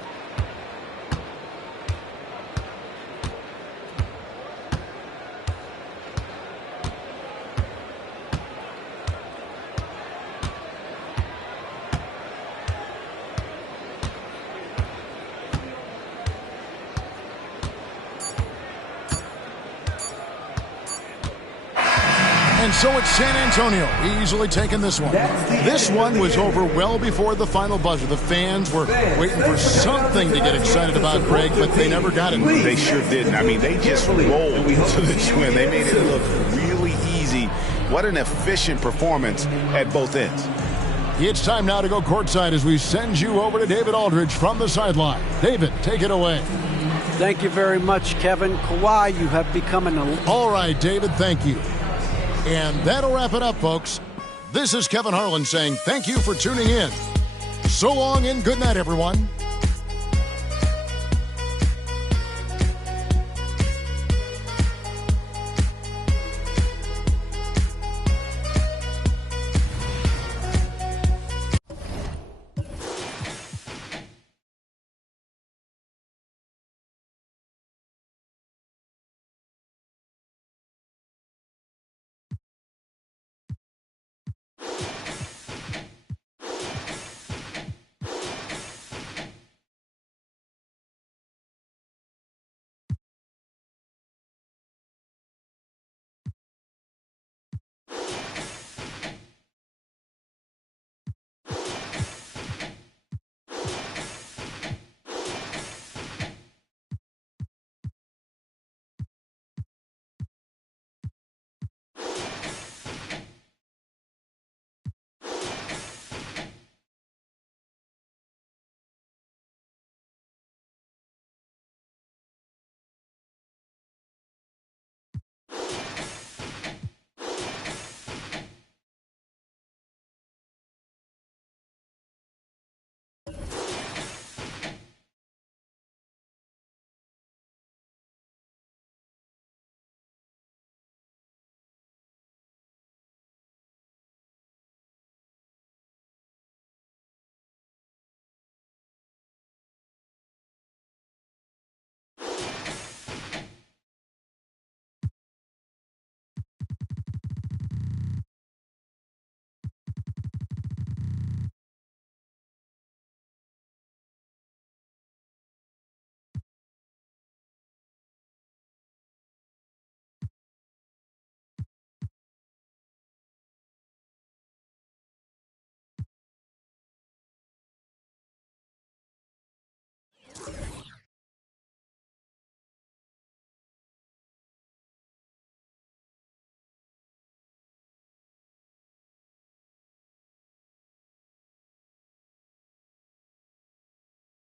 And so it's San Antonio easily taking this one. This one was over well before the final buzzer. The fans were waiting for something to get excited about, Greg, but they never got it. They sure didn't. I mean, they just rolled to this win. They made it look really easy. What an efficient performance at both ends. It's time now to go courtside as we send you over to David Aldridge from the sideline. David, take it away. Thank you very much, Kevin. Kawhi, you have become an... All right, David, thank you. And that'll wrap it up, folks. This is Kevin Harlan saying thank you for tuning in. So long and good night, everyone. it.